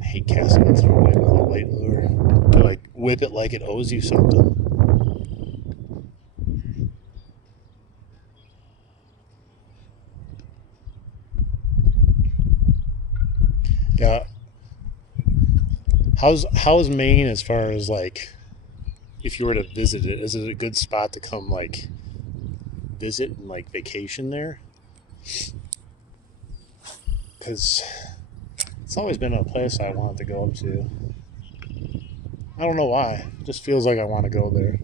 I hate casting it through a little light lure. To like whip it like it owes you something. Yeah. How's Maine as far as like if you were to visit it? Is it a good spot to come like visit and like vacation there? Because it's always been a place I wanted to go up to. I don't know why. It just feels like I want to go there.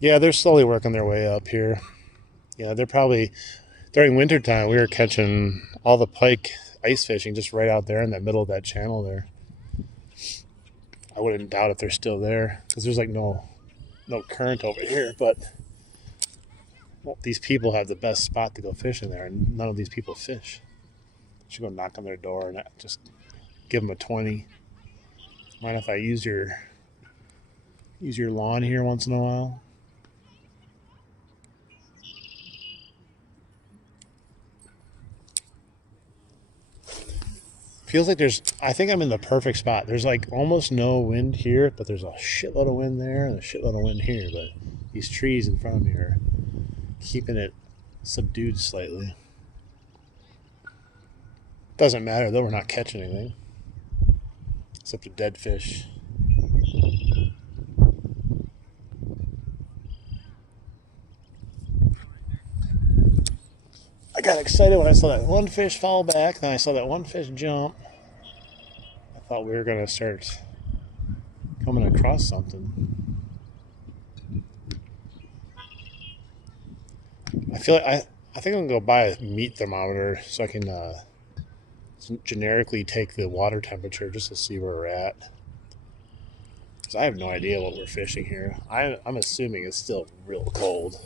Yeah, they're slowly working their way up here. Yeah, they're probably, during wintertime, we were catching all the pike ice fishing just right out there in the middle of that channel there. I wouldn't doubt if they're still there, because there's like no current over here, but these people have the best spot to go fishing there, and none of these people fish. I should go knock on their door and just give them a 20. Mind if I use your lawn here once in a while? Feels like I think I'm in the perfect spot. There's like almost no wind here, but there's a shitload of wind there and a shitload of wind here. But these trees in front of me are keeping it subdued slightly. Doesn't matter though, we're not catching anything. Except a dead fish. I got excited when I saw that one fish fall back, then I saw that one fish jump. I thought we were going to start coming across something. I feel like I think I'm going to go buy a meat thermometer so I can generically take the water temperature just to see where we're at. Because I have no idea what we're fishing here. I'm assuming it's still real cold.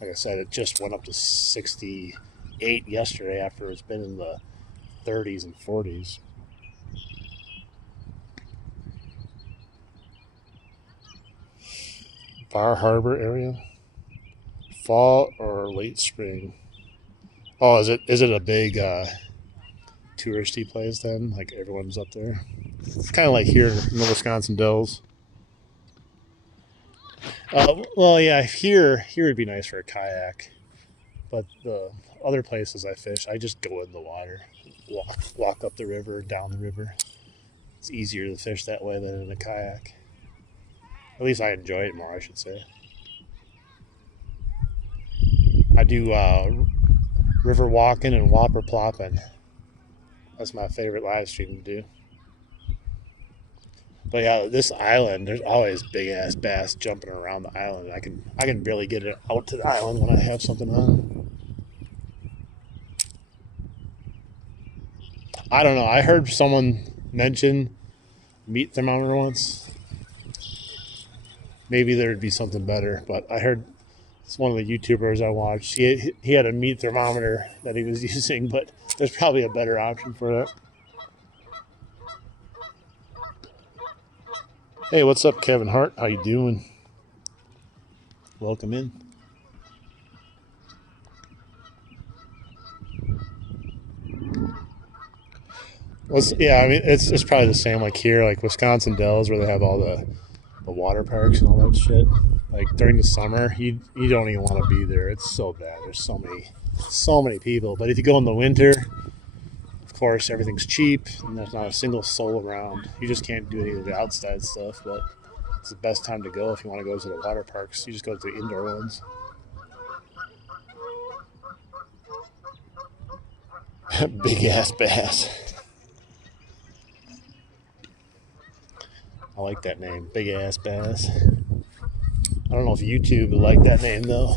Like I said, it just went up to 68 yesterday after it's been in the 30s and 40s. Bar Harbor area. Fall or late spring. Oh, is it a big touristy place then? Like everyone's up there? It's kind of like here in the Wisconsin Dells. Well, yeah, here would be nice for a kayak. But the other places I fish, I just go in the water. Walk up the river, down the river. It's easier to fish that way than in a kayak. At least I enjoy it more, I should say. I do river walking and whopper plopping. That's my favorite live stream to do. But yeah, this island, there's always big ass bass jumping around the island. I can barely get it out to the island when I have something on. I don't know. I heard someone mention meat thermometer once. maybe there'd be something better. But I heard it's one of the YouTubers I watched. He had a meat thermometer that he was using, but there's probably a better option for that. Hey, what's up, Kevin Hart? How you doing? Welcome in. Yeah, I mean it's probably the same like here, like Wisconsin Dells, where they have all the water parks and all that shit. Like during the summer, you don't even want to be there. It's so bad. There's so many people. But if you go in the winter, of course everything's cheap and there's not a single soul around. You just can't do any of the outside stuff. But it's the best time to go if you want to go to the water parks. You just go to the indoor ones. Big ass bass. I like that name, Big Ass Bass. I don't know if YouTube would like that name though.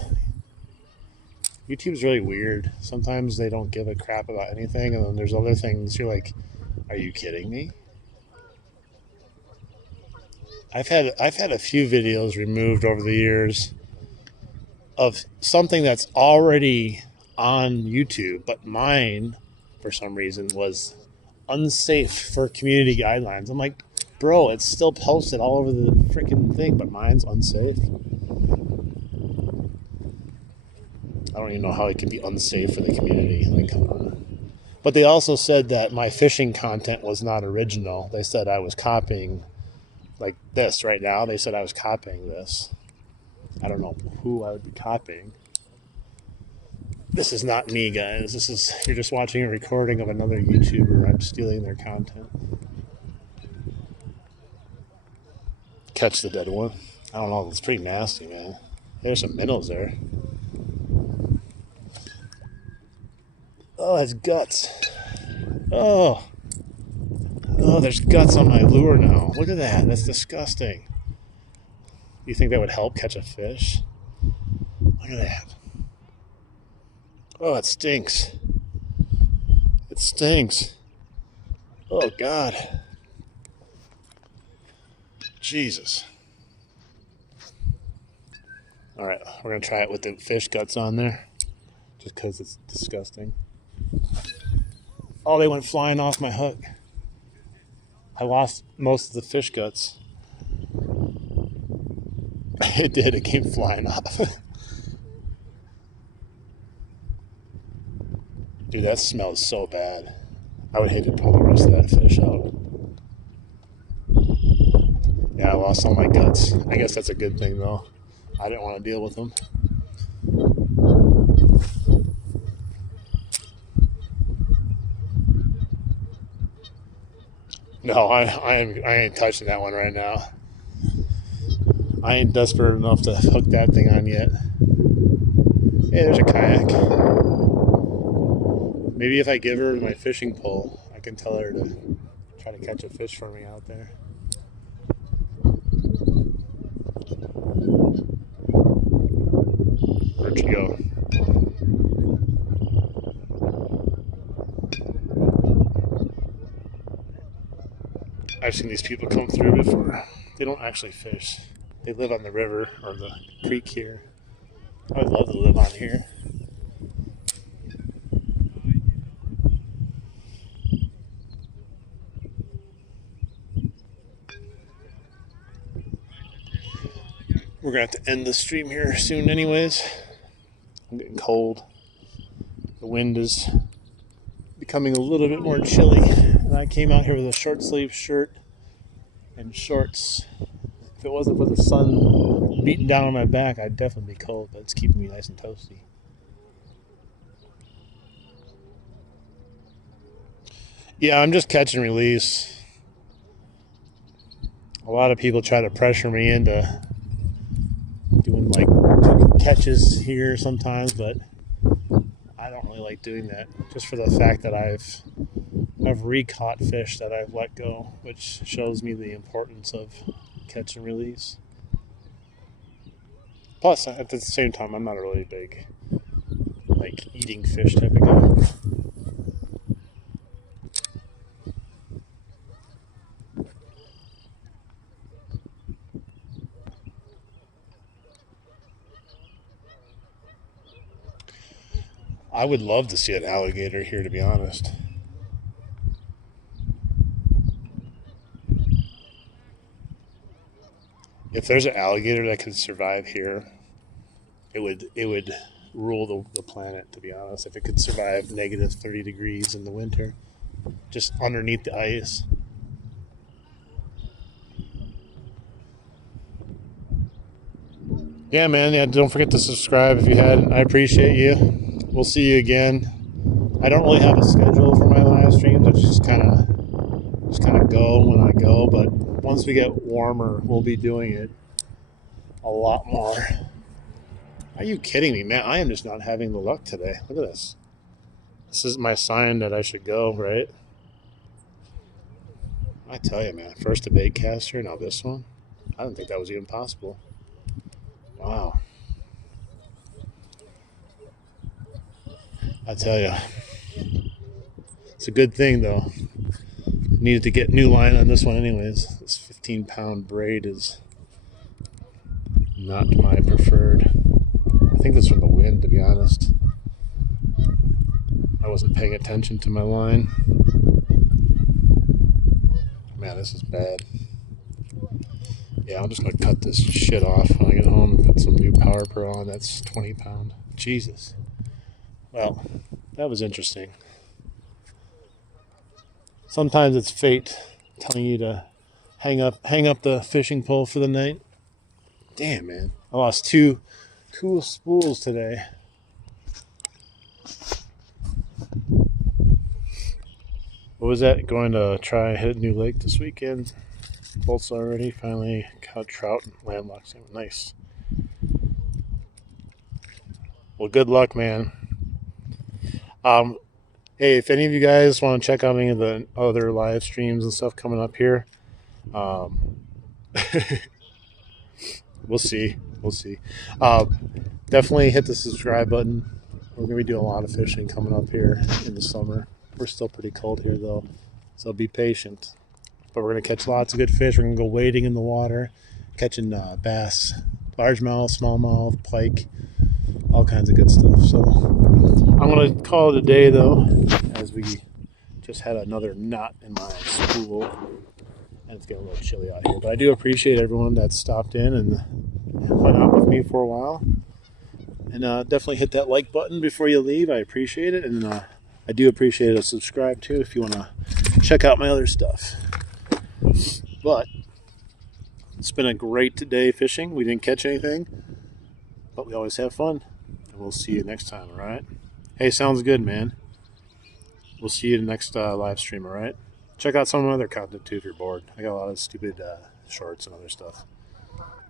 YouTube's really weird. Sometimes they don't give a crap about anything, and then there's other things you're like, are you kidding me? I've had a few videos removed over the years of something that's already on YouTube, but mine, for some reason, was unsafe for community guidelines. I'm like, bro, it's still posted all over the freaking thing, but mine's unsafe. I don't even know how it can be unsafe for the community. Like, come on. But they also said that my fishing content was not original. They said I was copying, like this right now. They said I was copying this. I don't know who I would be copying. This is not me, guys. You're just watching a recording of another YouTuber. I'm stealing their content. Catch the dead one. I don't know. It's pretty nasty, man. There's some minnows there. Oh, that's guts. Oh, there's guts on my lure now. Look at that. That's disgusting. You think that would help catch a fish? Look at that. Oh, it stinks. It stinks. Oh, God. Jesus. All right, we're going to try it with the fish guts on there, just because it's disgusting. Oh, they went flying off my hook. I lost most of the fish guts. It did. It came flying off. Dude, that smells so bad. I would hate to pull the rest of that fish out. Yeah, I lost all my guts. I guess that's a good thing, though. I didn't want to deal with them. No, I ain't touching that one right now. I ain't desperate enough to hook that thing on yet. Hey, there's a kayak. Maybe if I give her my fishing pole, I can tell her to try to catch a fish for me out there. Where'd you go? I've seen these people come through before. They don't actually fish. They live on the river or the creek here. I would love to live on here. We're going to have to end the stream here soon anyways. I'm getting cold. The wind is becoming a little bit more chilly. And I came out here with a short sleeve shirt and shorts. If it wasn't for the sun beating down on my back, I'd definitely be cold, but it's keeping me nice and toasty. Yeah, I'm just catch and release. A lot of people try to pressure me into doing like catches here sometimes, but I don't really like doing that, just for the fact that I've re-caught fish that I've let go, which shows me the importance of catch and release. Plus, at the same time, I'm not a really big like eating fish type of guy. I would love to see an alligator here, to be honest. If there's an alligator that could survive here, it would rule the planet, to be honest. If it could survive negative 30 degrees in the winter, just underneath the ice. Yeah, man. Yeah, don't forget to subscribe if you hadn't. I appreciate you. We'll see you again. I don't really have a schedule for my live streams. I just kind of go when I go. But once we get warmer, we'll be doing it a lot more. Are you kidding me, man? I am just not having the luck today. Look at this. This is my sign that I should go, right? I tell you, man. First a bait caster, now this one. I didn't think that was even possible. Wow. I tell you. It's a good thing, though. Needed to get new line on this one anyways. This 15-pound braid is not my preferred. I think that's from the wind, to be honest. I wasn't paying attention to my line. Man, this is bad. Yeah, I'm just going to cut this shit off when I get home and put some new Power Pro on. That's 20 pound. Jesus. Well, that was interesting. Sometimes it's fate telling you to hang up the fishing pole for the night. Damn, man. I lost two spools today. What was that? Going to try and hit a new lake this weekend. Bolts already. Finally caught trout and landlocked. Nice. Well, good luck, man. Hey, if any of you guys want to check out any of the other live streams and stuff coming up here, we'll see. Definitely hit the subscribe button. We're going to be doing a lot of fishing coming up here in the summer. We're still pretty cold here, though, so be patient. But we're going to catch lots of good fish. We're going to go wading in the water, catching bass, largemouth, smallmouth, pike, all kinds of good stuff. So I'm going to call it a day, though, as we just had another knot in my spool. And it's getting a little chilly out here. But I do appreciate everyone that stopped in and went out with me for a while. And definitely hit that like button before you leave. I appreciate it. And I do appreciate a subscribe, too, if you want to check out my other stuff. But it's been a great day fishing. We didn't catch anything, but we always have fun. And we'll see you next time, all right? Hey, sounds good, man. We'll see you in the next live stream, all right? Check out some of my other content, too, if you're bored. I got a lot of stupid shorts and other stuff.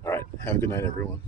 All right. Have a good night, everyone.